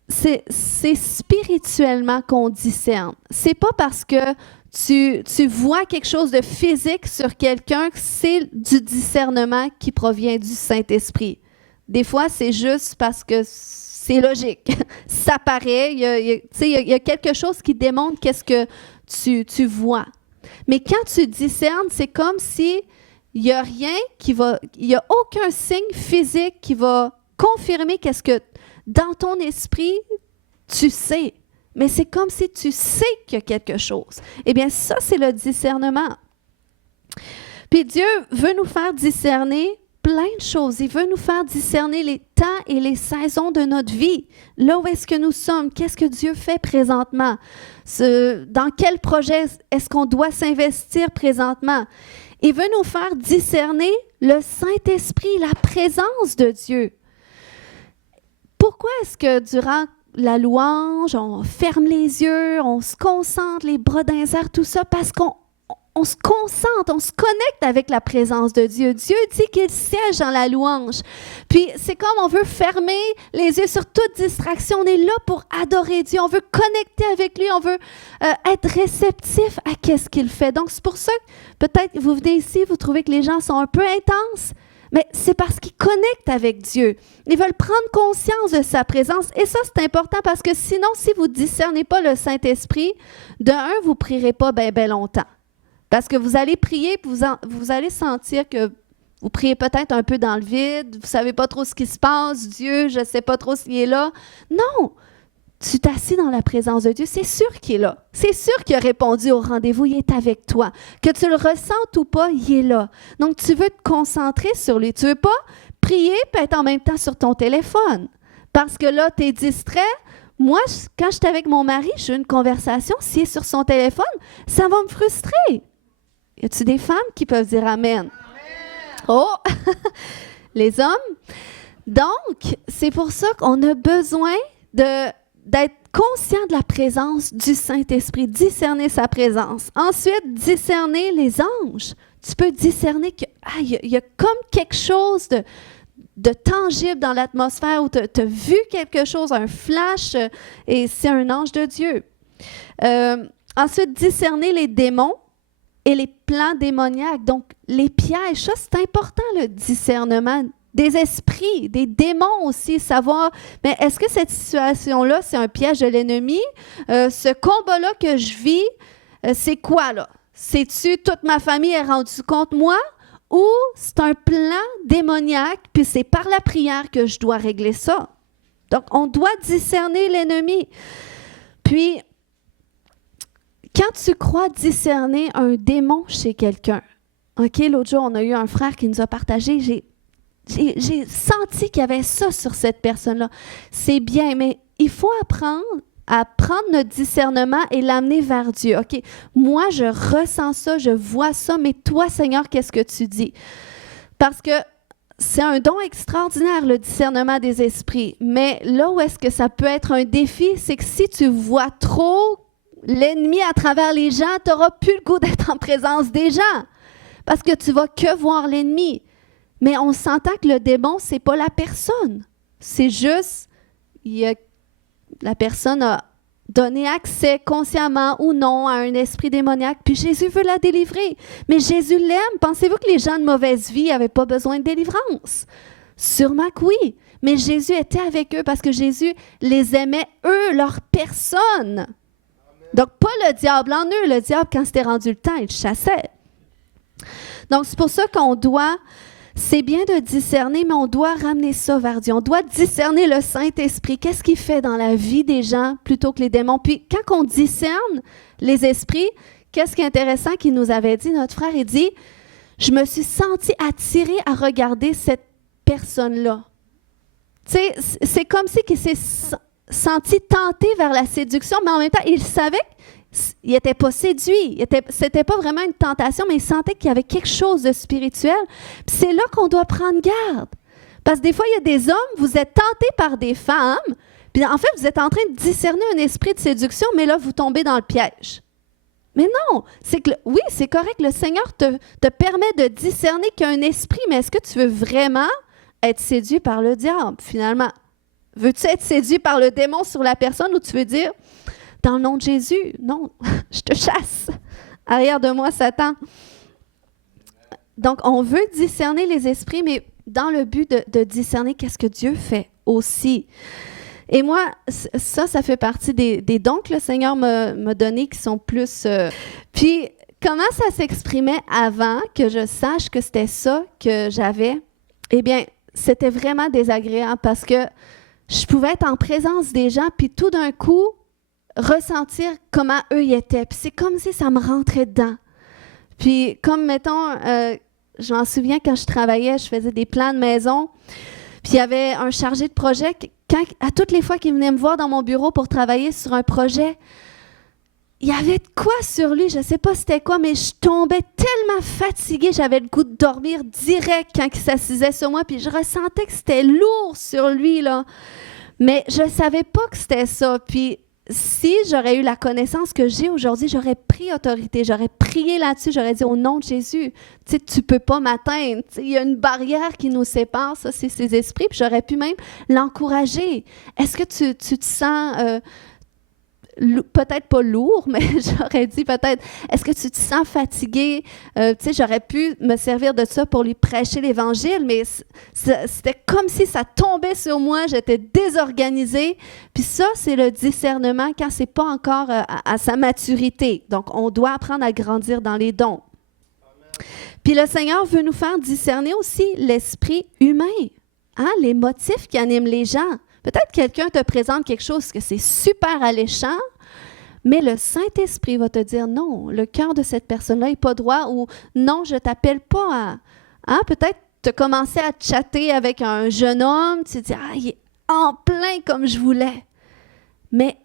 c'est spirituellement qu'on discerne. C'est pas parce que tu vois quelque chose de physique sur quelqu'un que c'est du discernement qui provient du Saint-Esprit. Des fois, c'est juste parce que c'est logique. Ça paraît, il y a quelque chose qui démontre qu'est-ce que tu vois. Mais quand tu discernes, c'est comme si il n'y a rien il n'y a aucun signe physique qui va confirmer qu'est-ce que dans ton esprit, tu sais. Mais c'est comme si tu sais qu'il y a quelque chose. Eh bien, ça, c'est le discernement. Puis Dieu veut nous faire discerner plein de choses. Il veut nous faire discerner les temps et les saisons de notre vie. Là où est-ce que nous sommes? Qu'est-ce que Dieu fait présentement? Dans quel projet est-ce qu'on doit s'investir présentement? Il veut nous faire discerner le Saint-Esprit, la présence de Dieu. Pourquoi est-ce que durant la louange, on ferme les yeux, on se concentre, les bras dans les airs, tout ça, parce qu'on se concentre, on se connecte avec la présence de Dieu. Dieu dit qu'il siège dans la louange. Puis c'est comme on veut fermer les yeux sur toute distraction. On est là pour adorer Dieu. On veut connecter avec lui. On veut être réceptif à qu'est-ce qu'il fait. Donc c'est pour ça que peut-être vous venez ici, vous trouvez que les gens sont un peu intenses. Mais c'est parce qu'ils connectent avec Dieu. Ils veulent prendre conscience de sa présence. Et ça, c'est important parce que sinon, si vous ne discernez pas le Saint-Esprit, de un, vous ne prierez pas bien longtemps. Parce que vous allez prier, puis vous allez sentir que vous priez peut-être un peu dans le vide, vous ne savez pas trop ce qui se passe, Dieu, je ne sais pas trop s'il est là. Non! Tu t'assis dans la présence de Dieu, c'est sûr qu'il est là. C'est sûr qu'il a répondu au rendez-vous, il est avec toi. Que tu le ressentes ou pas, il est là. Donc, tu veux te concentrer sur lui. Tu ne veux pas prier et être en même temps sur ton téléphone. Parce que là, tu es distrait. Moi, quand j'étais avec mon mari, j'ai eu une conversation, s'il est sur son téléphone, ça va me frustrer. Y a-t-il des femmes qui peuvent dire Amen? Oh! Les hommes? Donc, c'est pour ça qu'on a besoin d'être conscient de la présence du Saint-Esprit, discerner sa présence. Ensuite, discerner les anges. Tu peux discerner qu'il y a comme quelque chose de tangible dans l'atmosphère où tu as vu quelque chose, un flash, et c'est un ange de Dieu. Ensuite, discerner les démons et les plans démoniaques, donc les pièges. Ça, c'est important, le discernement des esprits, des démons aussi, savoir, mais est-ce que cette situation-là, c'est un piège de l'ennemi? Ce combat-là que je vis, c'est quoi, là? C'est-tu toute ma famille est rendue contre moi? Ou c'est un plan démoniaque, puis c'est par la prière que je dois régler ça? Donc, on doit discerner l'ennemi. Puis, quand tu crois discerner un démon chez quelqu'un, OK, l'autre jour, on a eu un frère qui nous a partagé, j'ai senti qu'il y avait ça sur cette personne-là. C'est bien, mais il faut apprendre à prendre notre discernement et l'amener vers Dieu. OK, moi, je ressens ça, je vois ça, mais toi, Seigneur, qu'est-ce que tu dis? Parce que c'est un don extraordinaire, le discernement des esprits. Mais là où est-ce que ça peut être un défi, c'est que si tu vois trop l'ennemi à travers les gens, tu n'auras plus le goût d'être en présence des gens. Parce que tu ne vas que voir l'ennemi. Mais on s'entend que le démon, ce n'est pas la personne. C'est juste, la personne a donné accès consciemment ou non à un esprit démoniaque, puis Jésus veut la délivrer. Mais Jésus l'aime. Pensez-vous que les gens de mauvaise vie n'avaient pas besoin de délivrance? Sûrement que oui. Mais Jésus était avec eux parce que Jésus les aimait, eux, leur personne. Donc, pas le diable en eux. Le diable, quand c'était rendu le temps, il chassait. Donc, c'est pour ça qu'on doit... C'est bien de discerner, mais on doit ramener ça vers Dieu. On doit discerner le Saint-Esprit. Qu'est-ce qu'il fait dans la vie des gens plutôt que les démons? Puis, quand on discerne les esprits, qu'est-ce qui est intéressant qu'il nous avait dit, notre frère? Il dit, je me suis senti attiré à regarder cette personne-là. Tu sais, c'est comme si il s'est senti tenté vers la séduction, mais en même temps, il savait qu'il n'était pas séduit. Ce n'était pas vraiment une tentation, mais il sentait qu'il y avait quelque chose de spirituel. Puis c'est là qu'on doit prendre garde. Parce que des fois, il y a des hommes, vous êtes tentés par des femmes, puis en fait, vous êtes en train de discerner un esprit de séduction, mais là, vous tombez dans le piège. Mais non, c'est que oui, c'est correct, le Seigneur te permet de discerner qu'il y a un esprit, mais est-ce que tu veux vraiment être séduit par le diable, finalement? Veux-tu être séduit par le démon sur la personne ou tu veux dire, dans le nom de Jésus, non, je te chasse, arrière de moi, Satan. Donc, on veut discerner les esprits, mais dans le but de discerner qu'est-ce que Dieu fait aussi. Et moi, ça fait partie des dons que le Seigneur m'a donnés qui sont plus... Puis, comment ça s'exprimait avant que je sache que c'était ça que j'avais? Eh bien, c'était vraiment désagréable parce que je pouvais être en présence des gens, puis tout d'un coup, ressentir comment eux y étaient. Puis c'est comme si ça me rentrait dedans. Puis comme, mettons, je m'en souviens quand je travaillais, je faisais des plans de maison, puis il y avait un chargé de projet, à toutes les fois qu'il venait me voir dans mon bureau pour travailler sur un projet, il y avait de quoi sur lui, je ne sais pas c'était quoi, mais je tombais tellement fatiguée, j'avais le goût de dormir direct quand il s'assisait sur moi, puis je ressentais que c'était lourd sur lui, là. Mais je ne savais pas que c'était ça. Puis si j'aurais eu la connaissance que j'ai aujourd'hui, j'aurais pris autorité, j'aurais prié là-dessus, j'aurais dit au nom de Jésus, tu ne peux pas m'atteindre. Il y a une barrière qui nous sépare, ça c'est ses esprits, puis j'aurais pu même l'encourager. Est-ce que tu te sens... peut-être pas lourd, mais j'aurais dit peut-être, est-ce que tu te sens fatigué? J'aurais pu me servir de ça pour lui prêcher l'Évangile, mais c'était comme si ça tombait sur moi, j'étais désorganisée. Puis ça, c'est le discernement quand c'est pas encore à sa maturité. Donc, on doit apprendre à grandir dans les dons. Puis le Seigneur veut nous faire discerner aussi l'esprit humain, hein? Les motifs qui animent les gens. Peut-être quelqu'un te présente quelque chose que c'est super alléchant, mais le Saint-Esprit va te dire non, le cœur de cette personne-là n'est pas droit ou non, je ne t'appelle pas à... Hein? Peut-être tu as commencé à chatter avec un jeune homme, tu te dis « Ah, il est en plein comme je voulais ». Mais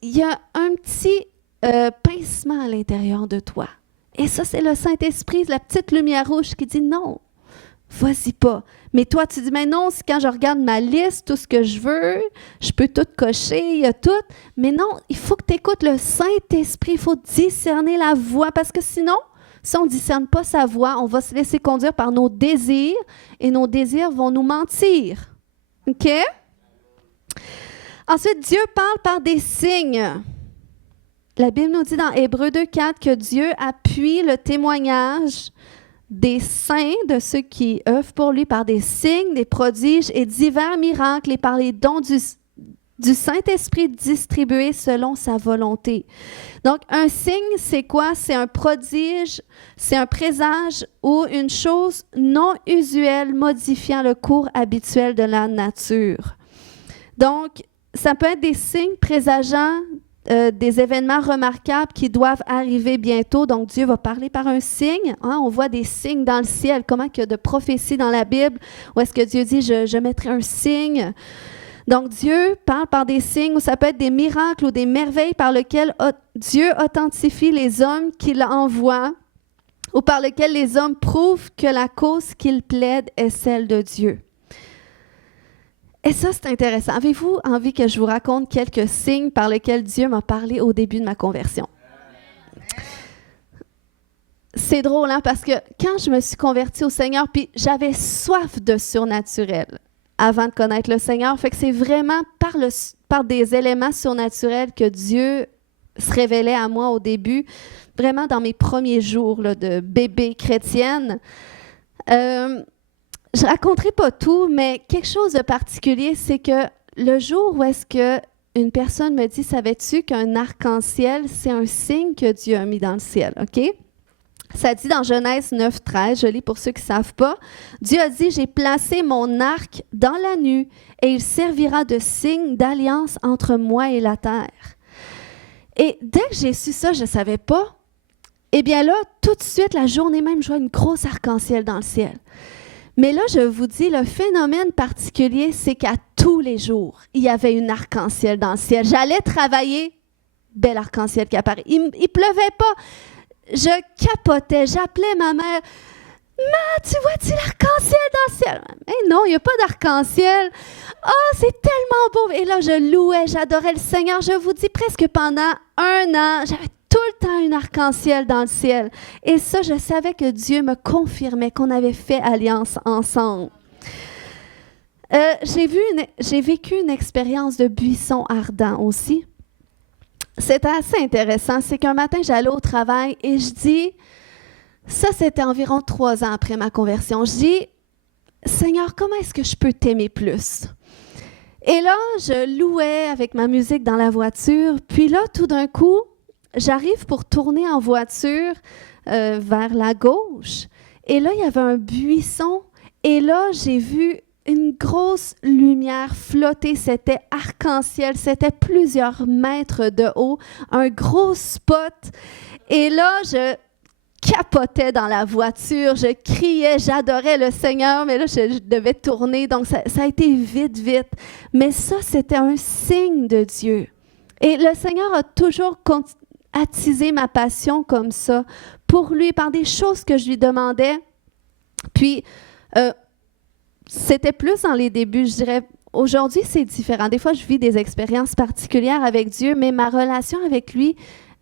il y a un petit pincement à l'intérieur de toi. Et ça, c'est le Saint-Esprit, la petite lumière rouge qui dit non. Vas-y pas. Mais toi, tu dis, mais non, c'est quand je regarde ma liste, tout ce que je veux, je peux tout cocher, il y a tout. Mais non, il faut que tu écoutes le Saint-Esprit, il faut discerner la voix, parce que sinon, si on ne discerne pas sa voix, on va se laisser conduire par nos désirs, et nos désirs vont nous mentir. OK? Ensuite, Dieu parle par des signes. La Bible nous dit dans Hébreux 2,4 que Dieu appuie le témoignage des saints, de ceux qui œuvrent pour lui par des signes, des prodiges et divers miracles et par les dons du Saint-Esprit distribués selon sa volonté. Donc, un signe, c'est quoi? C'est un prodige, c'est un présage ou une chose non usuelle modifiant le cours habituel de la nature. Donc, ça peut être des signes présageant des événements remarquables qui doivent arriver bientôt. Donc, Dieu va parler par un signe. Hein? On voit des signes dans le ciel. Comment il y a de prophéties dans la Bible? Où est-ce que Dieu dit, je mettrai un signe? Donc, Dieu parle par des signes, ou ça peut être des miracles ou des merveilles par lesquelles Dieu authentifie les hommes qu'il envoie, ou par lesquels les hommes prouvent que la cause qu'ils plaident est celle de Dieu. Et ça, c'est intéressant. Avez-vous envie que je vous raconte quelques signes par lesquels Dieu m'a parlé au début de ma conversion? C'est drôle, hein, parce que quand je me suis convertie au Seigneur, puis j'avais soif de surnaturel avant de connaître le Seigneur, fait que c'est vraiment par des éléments surnaturels que Dieu se révélait à moi au début, vraiment dans mes premiers jours là, de bébé chrétienne. Je ne raconterai pas tout, mais quelque chose de particulier, c'est que le jour où est-ce qu'une personne me dit « Savais-tu qu'un arc-en-ciel, c'est un signe que Dieu a mis dans le ciel? » OK? Ça dit dans Genèse 9,13, je lis pour ceux qui ne savent pas. Dieu a dit « J'ai placé mon arc dans la nue et il servira de signe d'alliance entre moi et la terre. » Et dès que j'ai su ça, je ne savais pas. Eh bien là, tout de suite, la journée même, je vois une grosse arc-en-ciel dans le ciel. Mais là, je vous dis, le phénomène particulier, c'est qu'à tous les jours, il y avait une arc-en-ciel dans le ciel. J'allais travailler, bel arc-en-ciel qui apparaît. Il pleuvait pas. Je capotais, j'appelais ma mère. « Ma, tu vois-tu l'arc-en-ciel dans le ciel? » Mais non, il n'y a pas d'arc-en-ciel. « Oh, c'est tellement beau! » Et là, je louais, j'adorais le Seigneur. Je vous dis, presque pendant 1 an, j'avais tout le temps un arc-en-ciel dans le ciel. Et ça, je savais que Dieu me confirmait qu'on avait fait alliance ensemble. J'ai vécu une expérience de buisson ardent aussi. C'était assez intéressant. C'est qu'un matin, j'allais au travail et je dis, ça c'était environ 3 ans après ma conversion, je dis, Seigneur, comment est-ce que je peux t'aimer plus? Et là, je louais avec ma musique dans la voiture. Puis là, tout d'un coup, j'arrive pour tourner en voiture vers la gauche. Et là, il y avait un buisson. Et là, j'ai vu une grosse lumière flotter. C'était arc-en-ciel. C'était plusieurs mètres de haut. Un gros spot. Et là, je capotais dans la voiture, je criais, j'adorais le Seigneur, mais là, je devais tourner, donc ça a été vite, vite. Mais ça, c'était un signe de Dieu. Et le Seigneur a toujours attisé ma passion comme ça, pour lui, par des choses que je lui demandais. Puis, c'était plus dans les débuts, je dirais. Aujourd'hui, c'est différent. Des fois, je vis des expériences particulières avec Dieu, mais ma relation avec lui,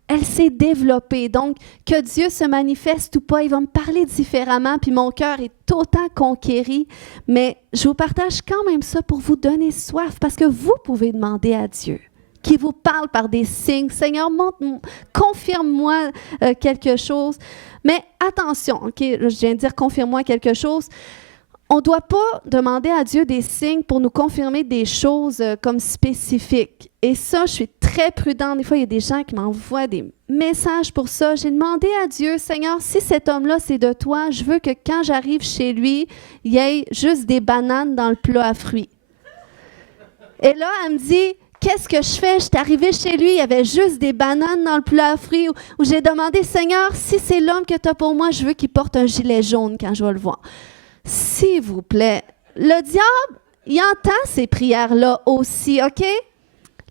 elle s'est développée. Donc, que Dieu se manifeste ou pas, il va me parler différemment, puis mon cœur est autant conquéri. Mais je vous partage quand même ça pour vous donner soif, parce que vous pouvez demander à Dieu qui vous parle par des signes. Seigneur, confirme-moi quelque chose. Mais attention, OK, je viens de dire confirme-moi quelque chose. On ne doit pas demander à Dieu des signes pour nous confirmer des choses comme spécifiques. Et ça, je suis très prudente. Des fois, il y a des gens qui m'envoient des messages pour ça. J'ai demandé à Dieu, Seigneur, si cet homme-là, c'est de toi, je veux que quand j'arrive chez lui, il y ait juste des bananes dans le plat à fruits. Et là, elle me dit, qu'est-ce que je fais? J'étais arrivée chez lui, il y avait juste des bananes dans le plat à fruits où j'ai demandé, Seigneur, si c'est l'homme que tu as pour moi, je veux qu'il porte un gilet jaune quand je vais le voir. S'il vous plaît, le diable, il entend ces prières-là aussi, OK?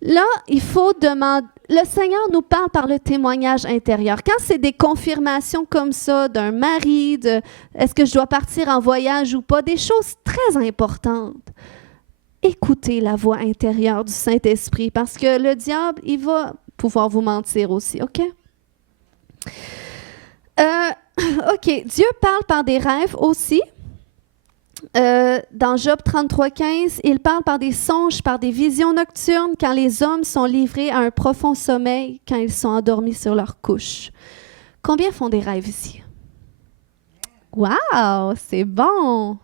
Là, il faut demander. Le Seigneur nous parle par le témoignage intérieur. Quand c'est des confirmations comme ça d'un mari, est-ce que je dois partir en voyage ou pas, des choses très importantes, écoutez la voix intérieure du Saint-Esprit parce que le diable, il va pouvoir vous mentir aussi, OK? OK, Dieu parle par des rêves aussi. Dans Job 33,15, il parle par des songes, par des visions nocturnes, quand les hommes sont livrés à un profond sommeil, quand ils sont endormis sur leur couche. Combien font des rêves ici? Wow, c'est bon!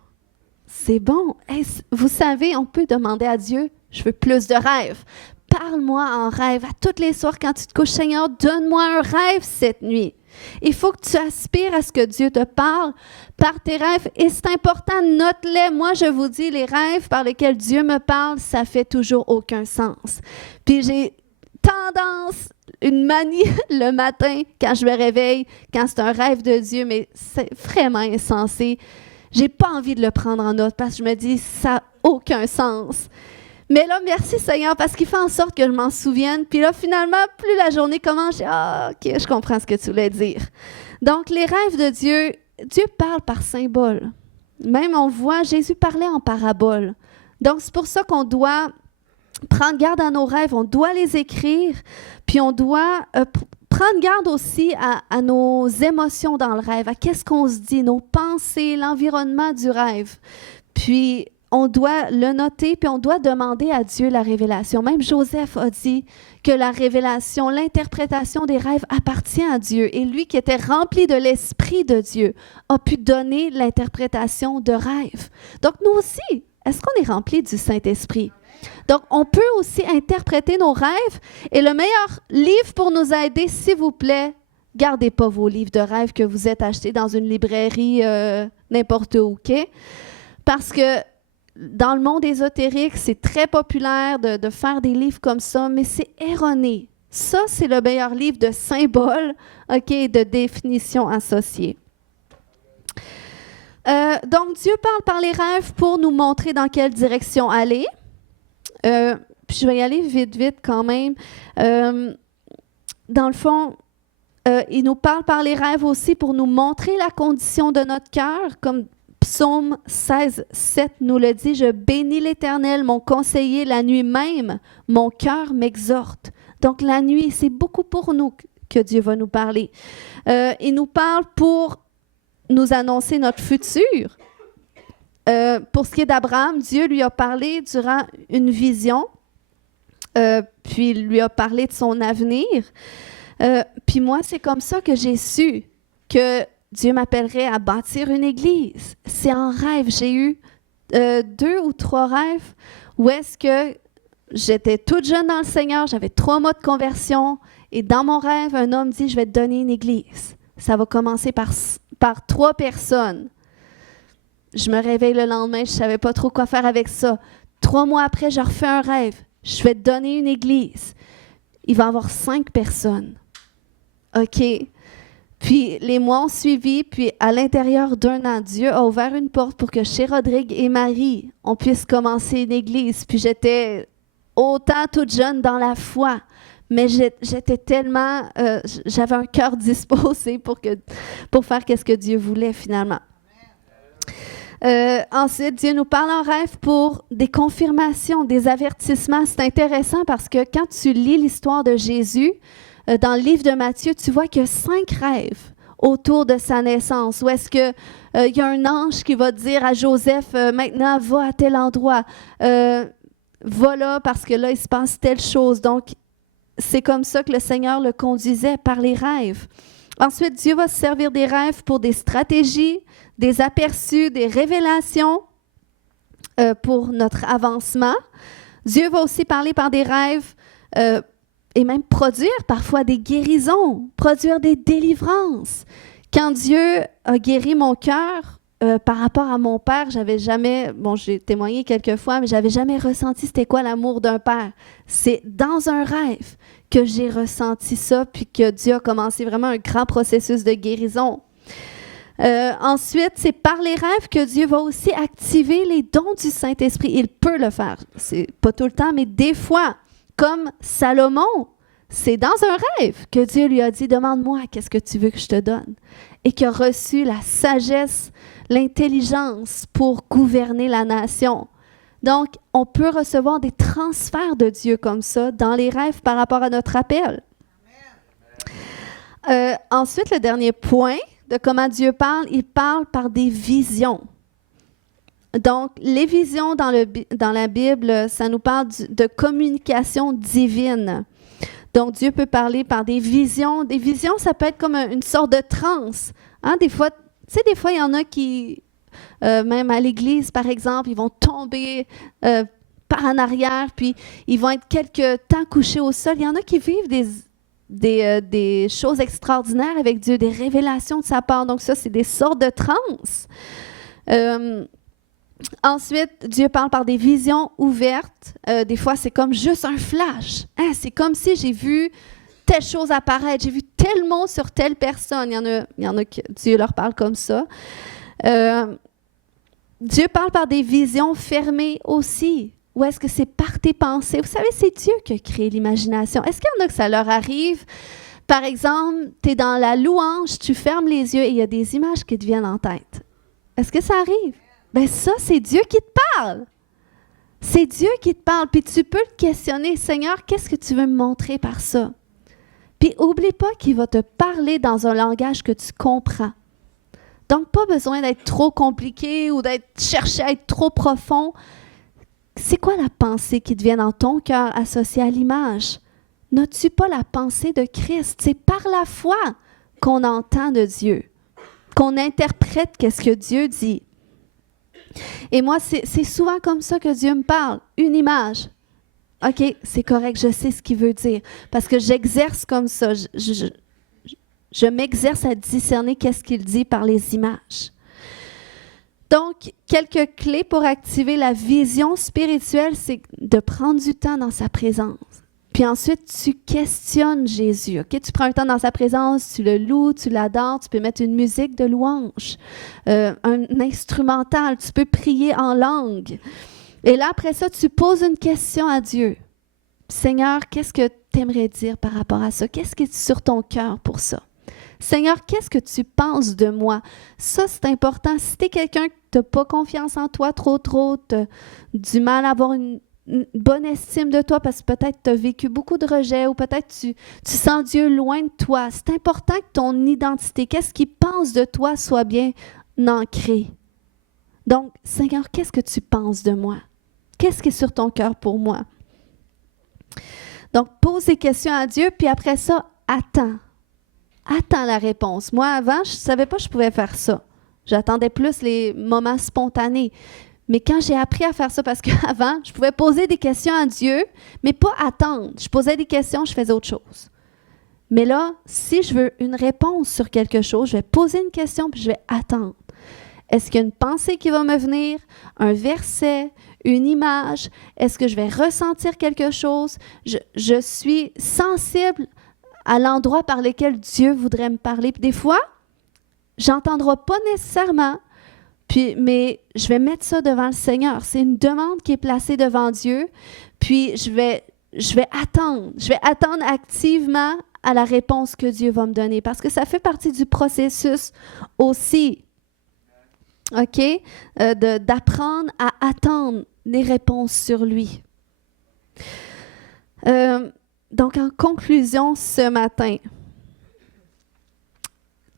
C'est bon! Hey, vous savez, on peut demander à Dieu, je veux plus de rêves. Parle-moi en rêve. À toutes les soirs, quand tu te couches, Seigneur, donne-moi un rêve cette nuit. Il faut que tu aspires à ce que Dieu te parle par tes rêves. Et c'est important, note-les. Moi, je vous dis, les rêves par lesquels Dieu me parle, ça fait toujours aucun sens. Puis j'ai tendance, une manie le matin, quand je me réveille, quand c'est un rêve de Dieu, mais c'est vraiment insensé. J'ai pas envie de le prendre en note parce que je me dis, ça n'a aucun sens. Mais là, merci Seigneur, parce qu'il fait en sorte que je m'en souvienne. Puis là, finalement, plus la journée commence, OK, je comprends ce que tu voulais dire. Donc, les rêves de Dieu, Dieu parle par symbole. Même on voit, Jésus parlait en parabole. Donc, c'est pour ça qu'on doit prendre garde à nos rêves, on doit les écrire, puis on doit prendre garde aussi à nos émotions dans le rêve, à qu'est-ce qu'on se dit, nos pensées, l'environnement du rêve. Puis, on doit le noter, puis on doit demander à Dieu la révélation. Même Joseph a dit que la révélation, l'interprétation des rêves appartient à Dieu. Et lui qui était rempli de l'Esprit de Dieu a pu donner l'interprétation de rêves. Donc nous aussi, est-ce qu'on est rempli du Saint-Esprit? Donc on peut aussi interpréter nos rêves. Et le meilleur livre pour nous aider, s'il vous plaît, gardez pas vos livres de rêves que vous êtes achetés dans une librairie n'importe où, OK? Parce que dans le monde ésotérique, c'est très populaire de faire des livres comme ça, mais c'est erroné. Ça, c'est le meilleur livre de symboles, OK, de définitions associées. Donc, Dieu parle par les rêves pour nous montrer dans quelle direction aller. Puis je vais y aller vite, vite quand même. Dans le fond, il nous parle par les rêves aussi pour nous montrer la condition de notre cœur, comme Psaume 16, 7 nous le dit, « Je bénis l'Éternel, mon conseiller, la nuit même, mon cœur m'exhorte. » Donc la nuit, c'est beaucoup pour nous que Dieu va nous parler. Il nous parle pour nous annoncer notre futur. Pour ce qui est d'Abraham, Dieu lui a parlé durant une vision, puis il lui a parlé de son avenir. Puis moi, c'est comme ça que j'ai su que Dieu m'appellerait à bâtir une église. C'est en rêve. J'ai eu 2 ou 3 rêves où est-ce que j'étais toute jeune dans le Seigneur, j'avais 3 mois de conversion, et dans mon rêve, un homme dit, je vais te donner une église. Ça va commencer par 3 personnes. Je me réveille le lendemain, je ne savais pas trop quoi faire avec ça. 3 mois après, je refais un rêve. Je vais te donner une église. Il va y avoir 5 personnes. OK. Puis les mois ont suivi, puis à l'intérieur d'1 an, Dieu a ouvert une porte pour que chez Rodrigue et Marie, on puisse commencer une église. Puis j'étais autant toute jeune dans la foi, mais j'étais tellement... j'avais un cœur disposé pour faire ce que Dieu voulait finalement. Ensuite, Dieu nous parle en rêve pour des confirmations, des avertissements. C'est intéressant parce que quand tu lis l'histoire de Jésus, dans le livre de Matthieu, tu vois qu'il y a 5 rêves autour de sa naissance. Où est-ce qu'il y a un ange qui va dire à Joseph, maintenant, va à tel endroit, va là parce que là, il se passe telle chose. Donc, c'est comme ça que le Seigneur le conduisait, par les rêves. Ensuite, Dieu va se servir des rêves pour des stratégies, des aperçus, des révélations pour notre avancement. Dieu va aussi parler par des rêves et même produire parfois des guérisons, produire des délivrances. Quand Dieu a guéri mon cœur par rapport à mon père, j'avais jamais, j'ai témoigné quelques fois, mais j'avais jamais ressenti c'était quoi l'amour d'un père. C'est dans un rêve que j'ai ressenti ça, puis que Dieu a commencé vraiment un grand processus de guérison. Ensuite, c'est par les rêves que Dieu va aussi activer les dons du Saint-Esprit. Il peut le faire. C'est pas tout le temps, mais des fois, comme Salomon, c'est dans un rêve que Dieu lui a dit, demande-moi qu'est-ce que tu veux que je te donne. Et qu'il a reçu la sagesse, l'intelligence pour gouverner la nation. Donc, on peut recevoir des transferts de Dieu comme ça dans les rêves par rapport à notre appel. Ensuite, le dernier point de comment Dieu parle, il parle par des visions. Donc, les visions dans la Bible, ça nous parle de communication divine. Donc, Dieu peut parler par des visions. Des visions, ça peut être comme une sorte de transe. Hein? Des fois, il y en a qui, même à l'église, par exemple, ils vont tomber par en arrière, puis ils vont être quelque temps couchés au sol. Il y en a qui vivent des choses extraordinaires avec Dieu, des révélations de sa part. Donc ça, c'est des sortes de transes. Ensuite, Dieu parle par des visions ouvertes. Des fois, c'est comme juste un flash. Hein? C'est comme si j'ai vu telle chose apparaître, j'ai vu tel mot sur telle personne. Il y en a que Dieu leur parle comme ça. Dieu parle par des visions fermées aussi. Ou est-ce que c'est par tes pensées? Vous savez, c'est Dieu qui a créé l'imagination. Est-ce qu'il y en a que ça leur arrive? Par exemple, tu es dans la louange, tu fermes les yeux et il y a des images qui te viennent en tête. Est-ce que ça arrive? Bien ça, c'est Dieu qui te parle. C'est Dieu qui te parle. Puis tu peux te questionner, Seigneur, qu'est-ce que tu veux me montrer par ça? Puis oublie pas qu'il va te parler dans un langage que tu comprends. Donc, pas besoin d'être trop compliqué ou chercher à être trop profond. C'est quoi la pensée qui te vient dans ton cœur associée à l'image? N'as-tu pas la pensée de Christ? C'est par la foi qu'on entend de Dieu, qu'on interprète qu'est-ce que Dieu dit. Et moi, c'est souvent comme ça que Dieu me parle, une image. OK, c'est correct, je sais ce qu'il veut dire, parce que j'exerce comme ça. Je m'exerce à discerner qu'est-ce qu'il dit par les images. Donc, quelques clés pour activer la vision spirituelle, c'est de prendre du temps dans sa présence. Puis ensuite, tu questionnes Jésus. Okay? Tu prends un temps dans sa présence, tu le loues, tu l'adores, tu peux mettre une musique de louange, un instrumental, tu peux prier en langue. Et là, après ça, tu poses une question à Dieu. Seigneur, qu'est-ce que tu aimerais dire par rapport à ça? Qu'est-ce qui est sur ton cœur pour ça? Seigneur, qu'est-ce que tu penses de moi? Ça, c'est important. Si tu es quelqu'un qui n'a pas confiance en toi, trop, tu as du mal à avoir une bonne estime de toi parce que peut-être tu as vécu beaucoup de rejet ou peut-être tu sens Dieu loin de toi. C'est important que ton identité, qu'est-ce qu'il pense de toi, soit bien ancré. Donc, Seigneur, qu'est-ce que tu penses de moi? Qu'est-ce qui est sur ton cœur pour moi? Donc, pose des questions à Dieu, puis après ça, attends. Attends la réponse. Moi, avant, je ne savais pas que je pouvais faire ça. J'attendais plus les moments spontanés. Mais quand j'ai appris à faire ça, parce qu'avant, je pouvais poser des questions à Dieu, mais pas attendre. Je posais des questions, je faisais autre chose. Mais là, si je veux une réponse sur quelque chose, je vais poser une question puis je vais attendre. Est-ce qu'il y a une pensée qui va me venir, un verset, une image? Est-ce que je vais ressentir quelque chose? Je suis sensible à l'endroit par lequel Dieu voudrait me parler. Puis des fois, j'entendrai pas nécessairement, mais je vais mettre ça devant le Seigneur. C'est une demande qui est placée devant Dieu. Puis je vais attendre. Je vais attendre activement à la réponse que Dieu va me donner parce que ça fait partie du processus aussi. OK? D'apprendre à attendre les réponses sur lui. Donc, en conclusion, ce matin,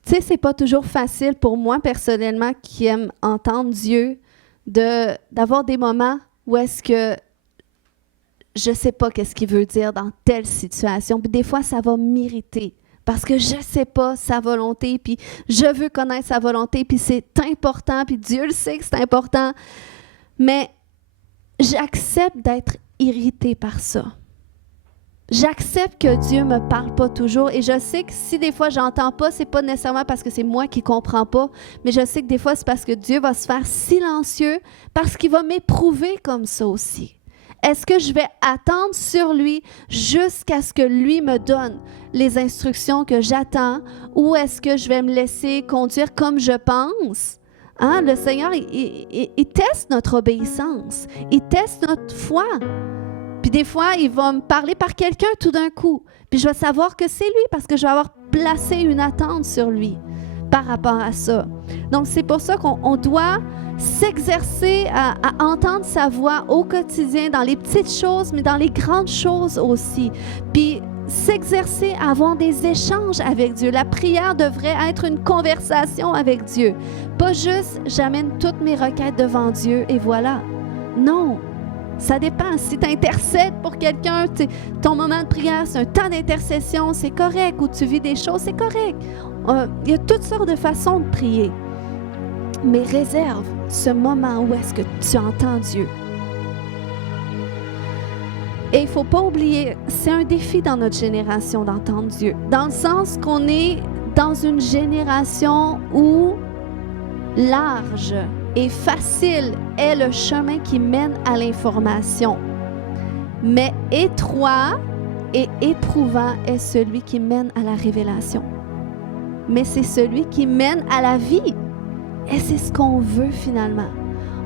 tu sais, c'est pas toujours facile pour moi, personnellement, qui aime entendre Dieu, d'avoir des moments où est-ce que je sais pas qu'est-ce qu'il veut dire dans telle situation. Puis des fois, ça va m'irriter parce que je sais pas sa volonté, puis je veux connaître sa volonté, puis c'est important, puis Dieu le sait que c'est important. Mais j'accepte d'être irritée par ça. J'accepte que Dieu me parle pas toujours et je sais que si des fois j'entends pas, c'est pas nécessairement parce que c'est moi qui comprends pas, mais je sais que des fois c'est parce que Dieu va se faire silencieux parce qu'il va m'éprouver comme ça aussi. Est-ce que je vais attendre sur lui jusqu'à ce que lui me donne les instructions que j'attends ou est-ce que je vais me laisser conduire comme je pense? Hein? Le Seigneur, il teste notre obéissance, il teste notre foi. Puis des fois, il va me parler par quelqu'un tout d'un coup. Puis je vais savoir que c'est lui parce que je vais avoir placé une attente sur lui par rapport à ça. Donc, c'est pour ça qu'on doit s'exercer à entendre sa voix au quotidien, dans les petites choses, mais dans les grandes choses aussi. Puis s'exercer à avoir des échanges avec Dieu. La prière devrait être une conversation avec Dieu. Pas juste, j'amène toutes mes requêtes devant Dieu et voilà. Non. Ça dépend. Si tu intercèdes pour quelqu'un, ton moment de prière, c'est un temps d'intercession, c'est correct. Ou tu vis des choses, c'est correct. Il y a toutes sortes de façons de prier. Mais réserve ce moment où est-ce que tu entends Dieu. Et il ne faut pas oublier, c'est un défi dans notre génération d'entendre Dieu. Dans le sens qu'on est dans une génération où large et facile est le chemin qui mène à l'information. Mais étroit et éprouvant est celui qui mène à la révélation. Mais c'est celui qui mène à la vie. Et c'est ce qu'on veut finalement.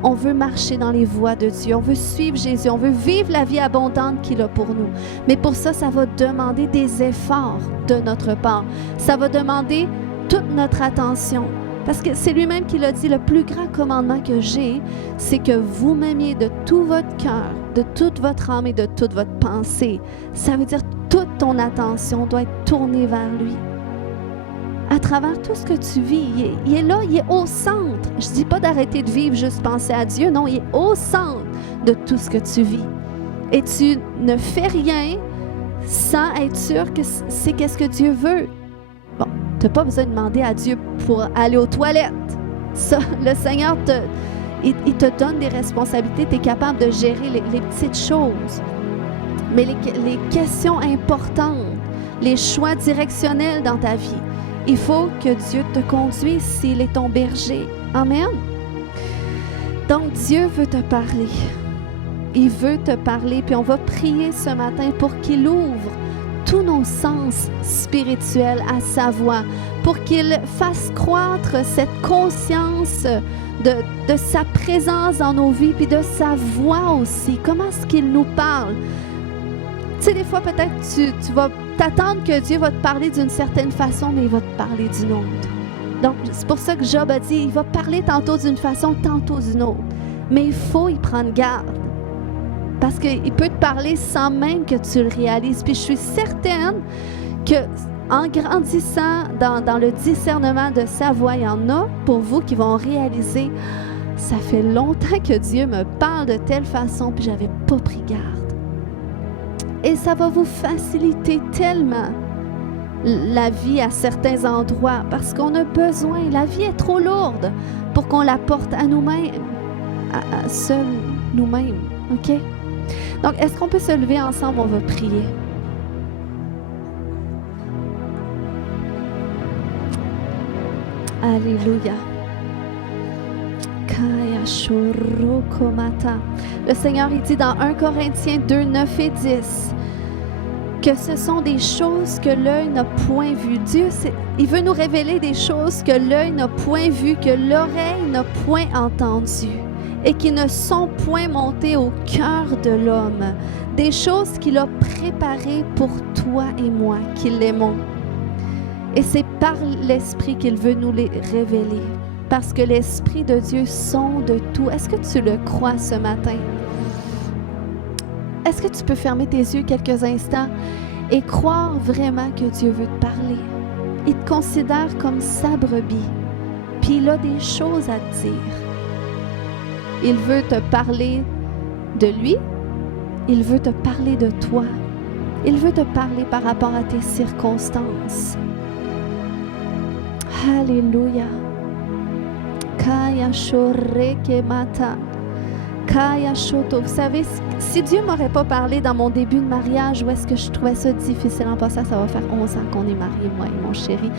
On veut marcher dans les voies de Dieu. On veut suivre Jésus. On veut vivre la vie abondante qu'il a pour nous. Mais pour ça, ça va demander des efforts de notre part. Ça va demander toute notre attention. Parce que c'est lui-même qui l'a dit, le plus grand commandement que j'ai, c'est que vous m'aimiez de tout votre cœur, de toute votre âme et de toute votre pensée. Ça veut dire toute ton attention doit être tournée vers lui. À travers tout ce que tu vis, il est là, il est au centre. Je ne dis pas d'arrêter de vivre, juste penser à Dieu. Non, il est au centre de tout ce que tu vis. Et tu ne fais rien sans être sûr que c'est qu'est-ce que Dieu veut. Bon, tu n'as pas besoin de demander à Dieu pour aller aux toilettes. Ça, le Seigneur, il te donne des responsabilités. Tu es capable de gérer les petites choses. Mais les questions importantes, les choix directionnels dans ta vie, il faut que Dieu te conduise s'il est ton berger. Amen. Donc, Dieu veut te parler. Il veut te parler. Puis on va prier ce matin pour qu'il ouvre tous nos sens spirituels à sa voix, pour qu'il fasse croître cette conscience de sa présence dans nos vies, puis de sa voix aussi. Comment est-ce qu'il nous parle? Tu sais, des fois, peut-être tu vas t'attendre que Dieu va te parler d'une certaine façon, mais il va te parler d'une autre. Donc, c'est pour ça que Job a dit, il va parler tantôt d'une façon, tantôt d'une autre. Mais il faut y prendre garde. Parce qu'il peut te parler sans même que tu le réalises. Puis je suis certaine qu'en grandissant dans le discernement de sa voix, il y en a pour vous qui vont réaliser, ça fait longtemps que Dieu me parle de telle façon, puis je n'avais pas pris garde. Et ça va vous faciliter tellement la vie à certains endroits parce qu'on a besoin. La vie est trop lourde pour qu'on la porte à nous-mêmes. seuls nous-mêmes, OK? Donc, est-ce qu'on peut se lever ensemble? On va prier. Alléluia. Le Seigneur, il dit dans 1 Corinthiens 2, 9 et 10 que ce sont des choses que l'œil n'a point vues. Dieu, il veut nous révéler des choses que l'œil n'a point vues, que l'oreille n'a point entendues et qui ne sont point montées au cœur de l'homme. Des choses qu'il a préparées pour toi et moi, qui l'aimons. Et c'est par l'Esprit qu'il veut nous les révéler. Parce que l'Esprit de Dieu sonde tout. Est-ce que tu le crois ce matin? Est-ce que tu peux fermer tes yeux quelques instants et croire vraiment que Dieu veut te parler? Il te considère comme sa brebis, puis il a des choses à te dire. Il veut te parler de lui, il veut te parler de toi, il veut te parler par rapport à tes circonstances. Alléluia. Kaya shoreke mata. Kaya shoto. Vous savez, si Dieu ne m'aurait pas parlé dans mon début de mariage, où est-ce que je trouvais ça difficile? En passant, ça va faire 11 ans qu'on est mariés, moi et mon chéri,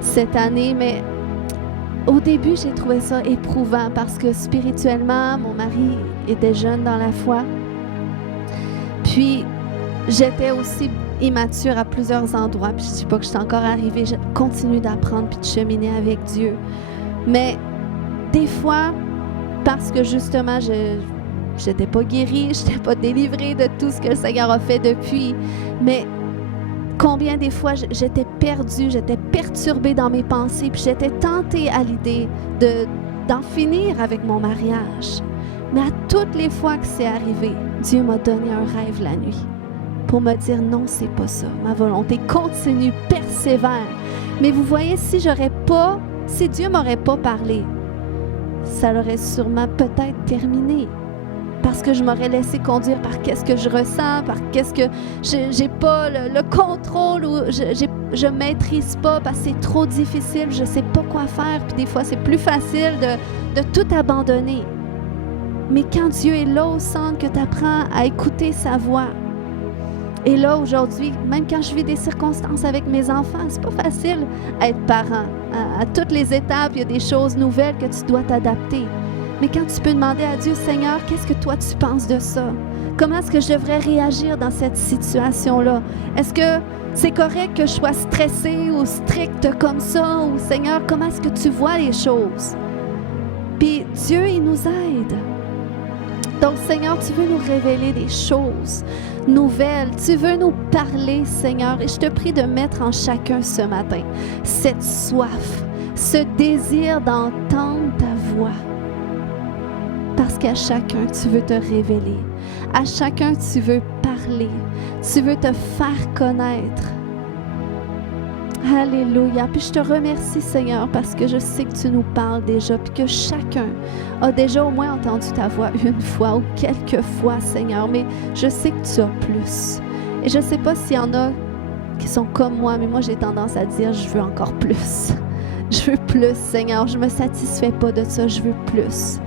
cette année. Mais au début, j'ai trouvé ça éprouvant parce que spirituellement, mon mari était jeune dans la foi. Puis, j'étais aussi immature à plusieurs endroits. Puis, je ne dis pas que je suis encore arrivée. Je continue d'apprendre puis de cheminer avec Dieu. Mais des fois, parce que justement, je n'étais pas guérie, je n'étais pas délivrée de tout ce que le Seigneur a fait depuis. Mais combien des fois j'étais perdue, j'étais perturbée dans mes pensées, puis j'étais tentée à l'idée d'en finir avec mon mariage. Mais à toutes les fois que c'est arrivé, Dieu m'a donné un rêve la nuit pour me dire non, c'est pas ça. Ma volonté continue, persévère. Mais vous voyez, si Dieu m'aurait pas parlé, ça l'aurait sûrement peut-être terminé. Parce que je m'aurais laissé conduire par qu'est-ce que je ressens, par qu'est-ce que j'ai pas le contrôle ou je maîtrise pas parce que c'est trop difficile, je sais pas quoi faire. Puis des fois, c'est plus facile de tout abandonner. Mais quand Dieu est là au centre, que tu apprends à écouter sa voix. Et là, aujourd'hui, même quand je vis des circonstances avec mes enfants, c'est pas facile être parent. À toutes les étapes, il y a des choses nouvelles que tu dois t'adapter. Mais quand tu peux demander à Dieu, Seigneur, qu'est-ce que toi tu penses de ça? Comment est-ce que je devrais réagir dans cette situation-là? Est-ce que c'est correct que je sois stressée ou stricte comme ça? Ou Seigneur, comment est-ce que tu vois les choses? Puis Dieu, il nous aide. Donc, Seigneur, tu veux nous révéler des choses nouvelles. Tu veux nous parler, Seigneur. Et je te prie de mettre en chacun ce matin cette soif, ce désir d'entendre ta voix. Parce qu'à chacun, tu veux te révéler. À chacun, tu veux parler. Tu veux te faire connaître. Alléluia. Puis je te remercie, Seigneur, parce que je sais que tu nous parles déjà, puis que chacun a déjà au moins entendu ta voix une fois ou quelques fois, Seigneur. Mais je sais que tu as plus. Et je ne sais pas s'il y en a qui sont comme moi, mais moi, j'ai tendance à dire, je veux encore plus. Je veux plus, Seigneur. Je ne me satisfais pas de ça. Je veux plus.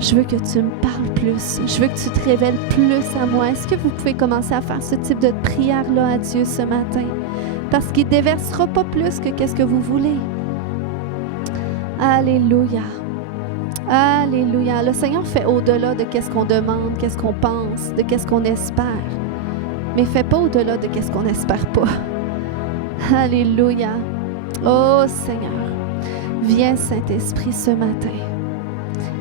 Je veux que tu me parles plus. Je veux que tu te révèles plus à moi. Est-ce que vous pouvez commencer à faire ce type de prière-là à Dieu ce matin? Parce qu'il ne déversera pas plus que qu'est-ce que vous voulez. Alléluia. Alléluia. Le Seigneur fait au-delà de qu'est-ce qu'on demande, qu'est-ce qu'on pense, de qu'est-ce qu'on espère. Mais il ne fait pas au-delà de qu'est-ce qu'on n'espère pas. Alléluia. Oh Seigneur, viens Saint-Esprit ce matin.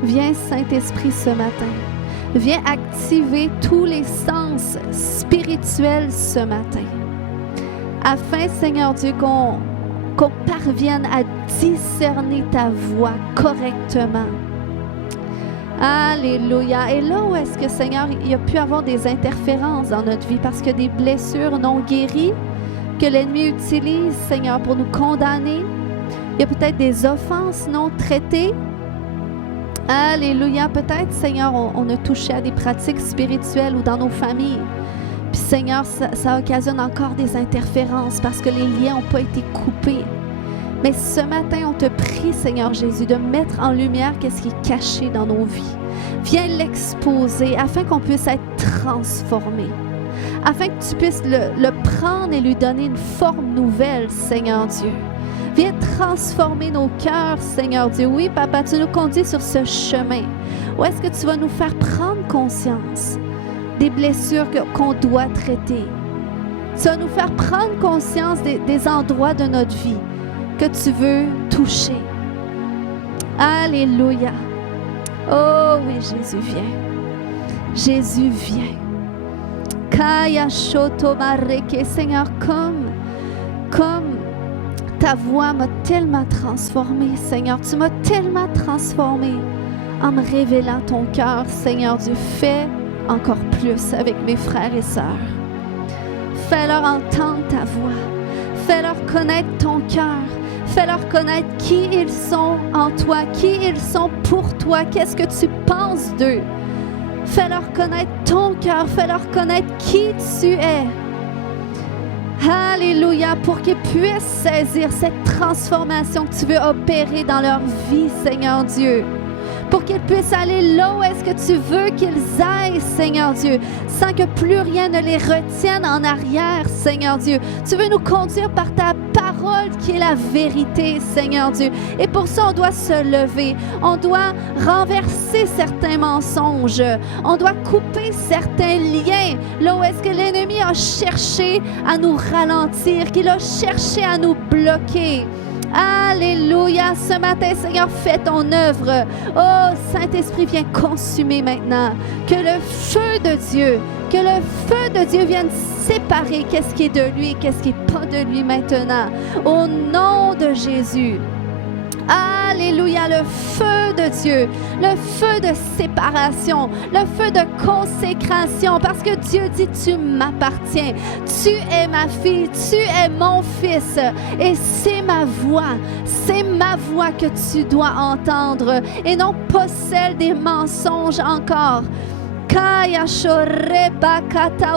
Viens Saint-Esprit ce matin. Viens activer tous les sens spirituels ce matin. Afin, Seigneur Dieu, qu'on parvienne à discerner ta voix correctement. Alléluia. Et là où est-ce que, Seigneur, il y a pu avoir des interférences dans notre vie parce que des blessures non guéries que l'ennemi utilise, Seigneur, pour nous condamner. Il y a peut-être des offenses non traitées. Alléluia. Peut-être, Seigneur, on a touché à des pratiques spirituelles ou dans nos familles. Puis, Seigneur, ça occasionne encore des interférences parce que les liens n'ont pas été coupés. Mais ce matin, on te prie, Seigneur Jésus, de mettre en lumière qu'est-ce qui est caché dans nos vies. Viens l'exposer afin qu'on puisse être transformé, afin que tu puisses le prendre et lui donner une forme nouvelle, Seigneur Dieu. Viens transformer nos cœurs, Seigneur Dieu. Oui, Papa, tu nous conduis sur ce chemin. Où est-ce que tu vas nous faire prendre conscience des blessures qu'on doit traiter? Tu vas nous faire prendre conscience des endroits de notre vie que tu veux toucher. Alléluia. Oh oui, Jésus vient. Jésus vient. Kaya shoto mareke. Seigneur, comme ta voix m'a tellement transformée, Seigneur. Tu m'as tellement transformée en me révélant ton cœur, Seigneur Dieu. Fais encore plus avec mes frères et sœurs. Fais-leur entendre ta voix. Fais-leur connaître ton cœur. Fais-leur connaître qui ils sont en toi, qui ils sont pour toi. Qu'est-ce que tu penses d'eux? Fais-leur connaître ton cœur. Fais-leur connaître qui tu es. Alléluia, pour qu'ils puissent saisir cette transformation que tu veux opérer dans leur vie, Seigneur Dieu. Pour qu'ils puissent aller là où est-ce que tu veux qu'ils aillent, Seigneur Dieu, sans que plus rien ne les retienne en arrière, Seigneur Dieu. Tu veux nous conduire par ta parole qui est la vérité, Seigneur Dieu. Et pour ça, on doit se lever. On doit renverser certains mensonges. On doit couper certains liens. Là où est-ce que l'ennemi a cherché à nous ralentir, qu'il a cherché à nous bloquer. Alléluia. Ce matin, Seigneur, fais ton œuvre. Oh, Saint-Esprit, viens consumer maintenant. Que le feu de Dieu vienne séparer qu'est-ce qui est de lui et qu'est-ce qui n'est pas de lui maintenant. Au nom de Jésus. Alléluia, le feu de Dieu, le feu de séparation, le feu de consécration, parce que Dieu dit, tu m'appartiens, tu es ma fille, tu es mon fils, et c'est ma voix que tu dois entendre, et non pas celle des mensonges encore.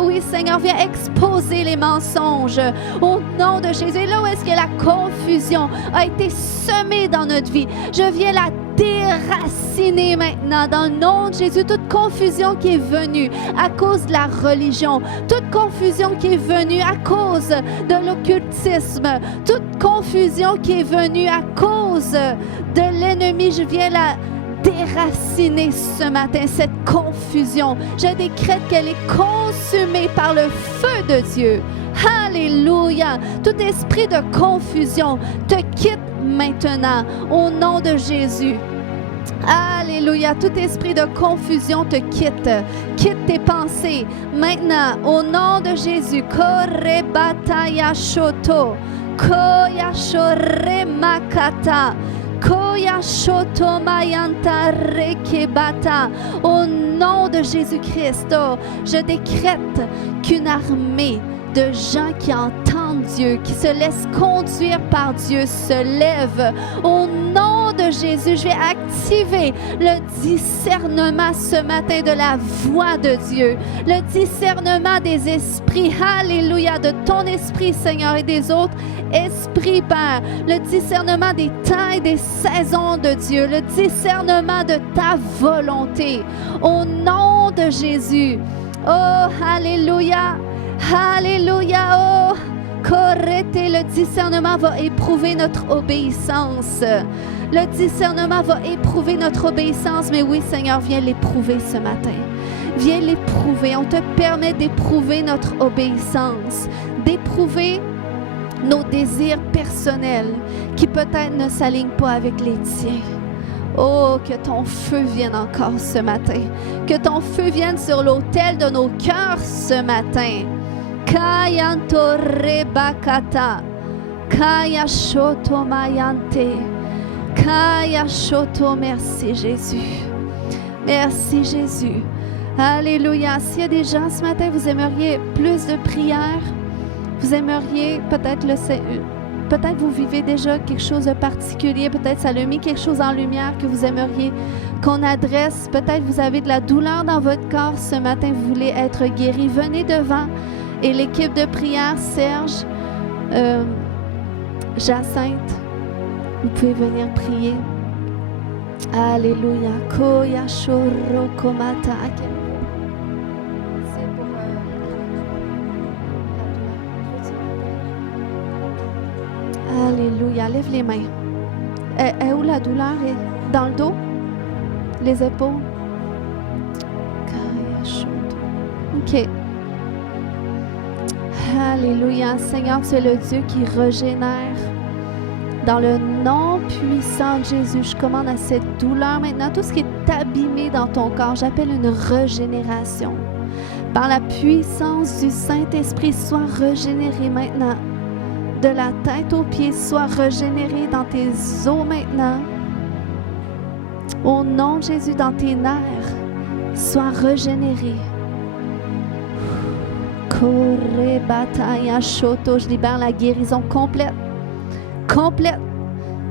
Oui, Seigneur, viens exposer les mensonges au nom de Jésus. Et là où est-ce que la confusion a été semée dans notre vie, je viens la déraciner maintenant dans le nom de Jésus. Toute confusion qui est venue à cause de la religion, toute confusion qui est venue à cause de l'occultisme, toute confusion qui est venue à cause de l'ennemi, je viens la déraciner ce matin, cette confusion. Je décrète qu'elle est consumée par le feu de Dieu. Alléluia. Tout esprit de confusion te quitte maintenant au nom de Jésus. Alléluia. Tout esprit de confusion te quitte. Quitte tes pensées maintenant au nom de Jésus. Korebataya shoto. Koya shore makata. Koya shoto mayanta rekebata. Au nom de Jésus-Christ, oh, je décrète qu'une armée de gens qui entendent Dieu, qui se laissent conduire par Dieu, se lève. Au nom de Jésus, je vais activer le discernement ce matin de la voix de Dieu, le discernement des esprits, alléluia, de ton esprit, Seigneur, et des autres esprits, Père, le discernement des temps et des saisons de Dieu, le discernement de ta volonté. Au nom de Jésus, oh, alléluia. Alléluia, oh, correct, le discernement va éprouver notre obéissance. Le discernement va éprouver notre obéissance, mais oui, Seigneur, viens l'éprouver ce matin. Viens l'éprouver. On te permet d'éprouver notre obéissance, d'éprouver nos désirs personnels qui peut-être ne s'alignent pas avec les tiens. Oh, que ton feu vienne encore ce matin. Que ton feu vienne sur l'autel de nos cœurs ce matin. Kayanto rebakata, kaya shoto mayante, kaya shoto. Merci Jésus, merci Jésus. Alléluia. S'il y a des gens ce matin, vous aimeriez plus de prières, vous aimeriez peut-être vous vivez déjà quelque chose de particulier, peut-être ça a mis quelque chose en lumière que vous aimeriez qu'on adresse, peut-être vous avez de la douleur dans votre corps ce matin, vous voulez être guéri, venez devant. Et l'équipe de prière, Serge, Jacinthe, Vous pouvez venir prier. Alléluia. Koya shoro komata. C'est pour la douleur. Alléluia. Lève les mains. Est où la douleur? Dans le dos? Les épaules? Kaya shoto. OK. Alléluia. Seigneur, tu es le Dieu qui régénère. Dans le nom puissant de Jésus, je commande à cette douleur maintenant, tout ce qui est abîmé dans ton corps, j'appelle une régénération. Par la puissance du Saint-Esprit, sois régénéré maintenant. De la tête aux pieds, sois régénéré dans tes os maintenant. Au nom de Jésus, dans tes nerfs, sois régénéré. Kore bataya shoto, je libère la guérison complète. Complète.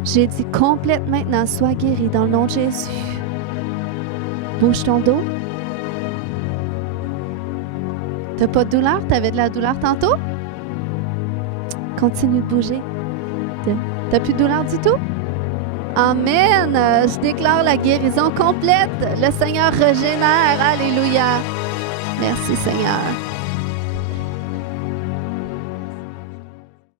J'ai dit complète maintenant. Sois guéri dans le nom de Jésus. Bouge ton dos. T'as pas de douleur? T'avais de la douleur tantôt? Continue de bouger. T'as plus de douleur du tout? Amen. Je déclare la guérison complète. Le Seigneur régénère. Alléluia. Merci Seigneur.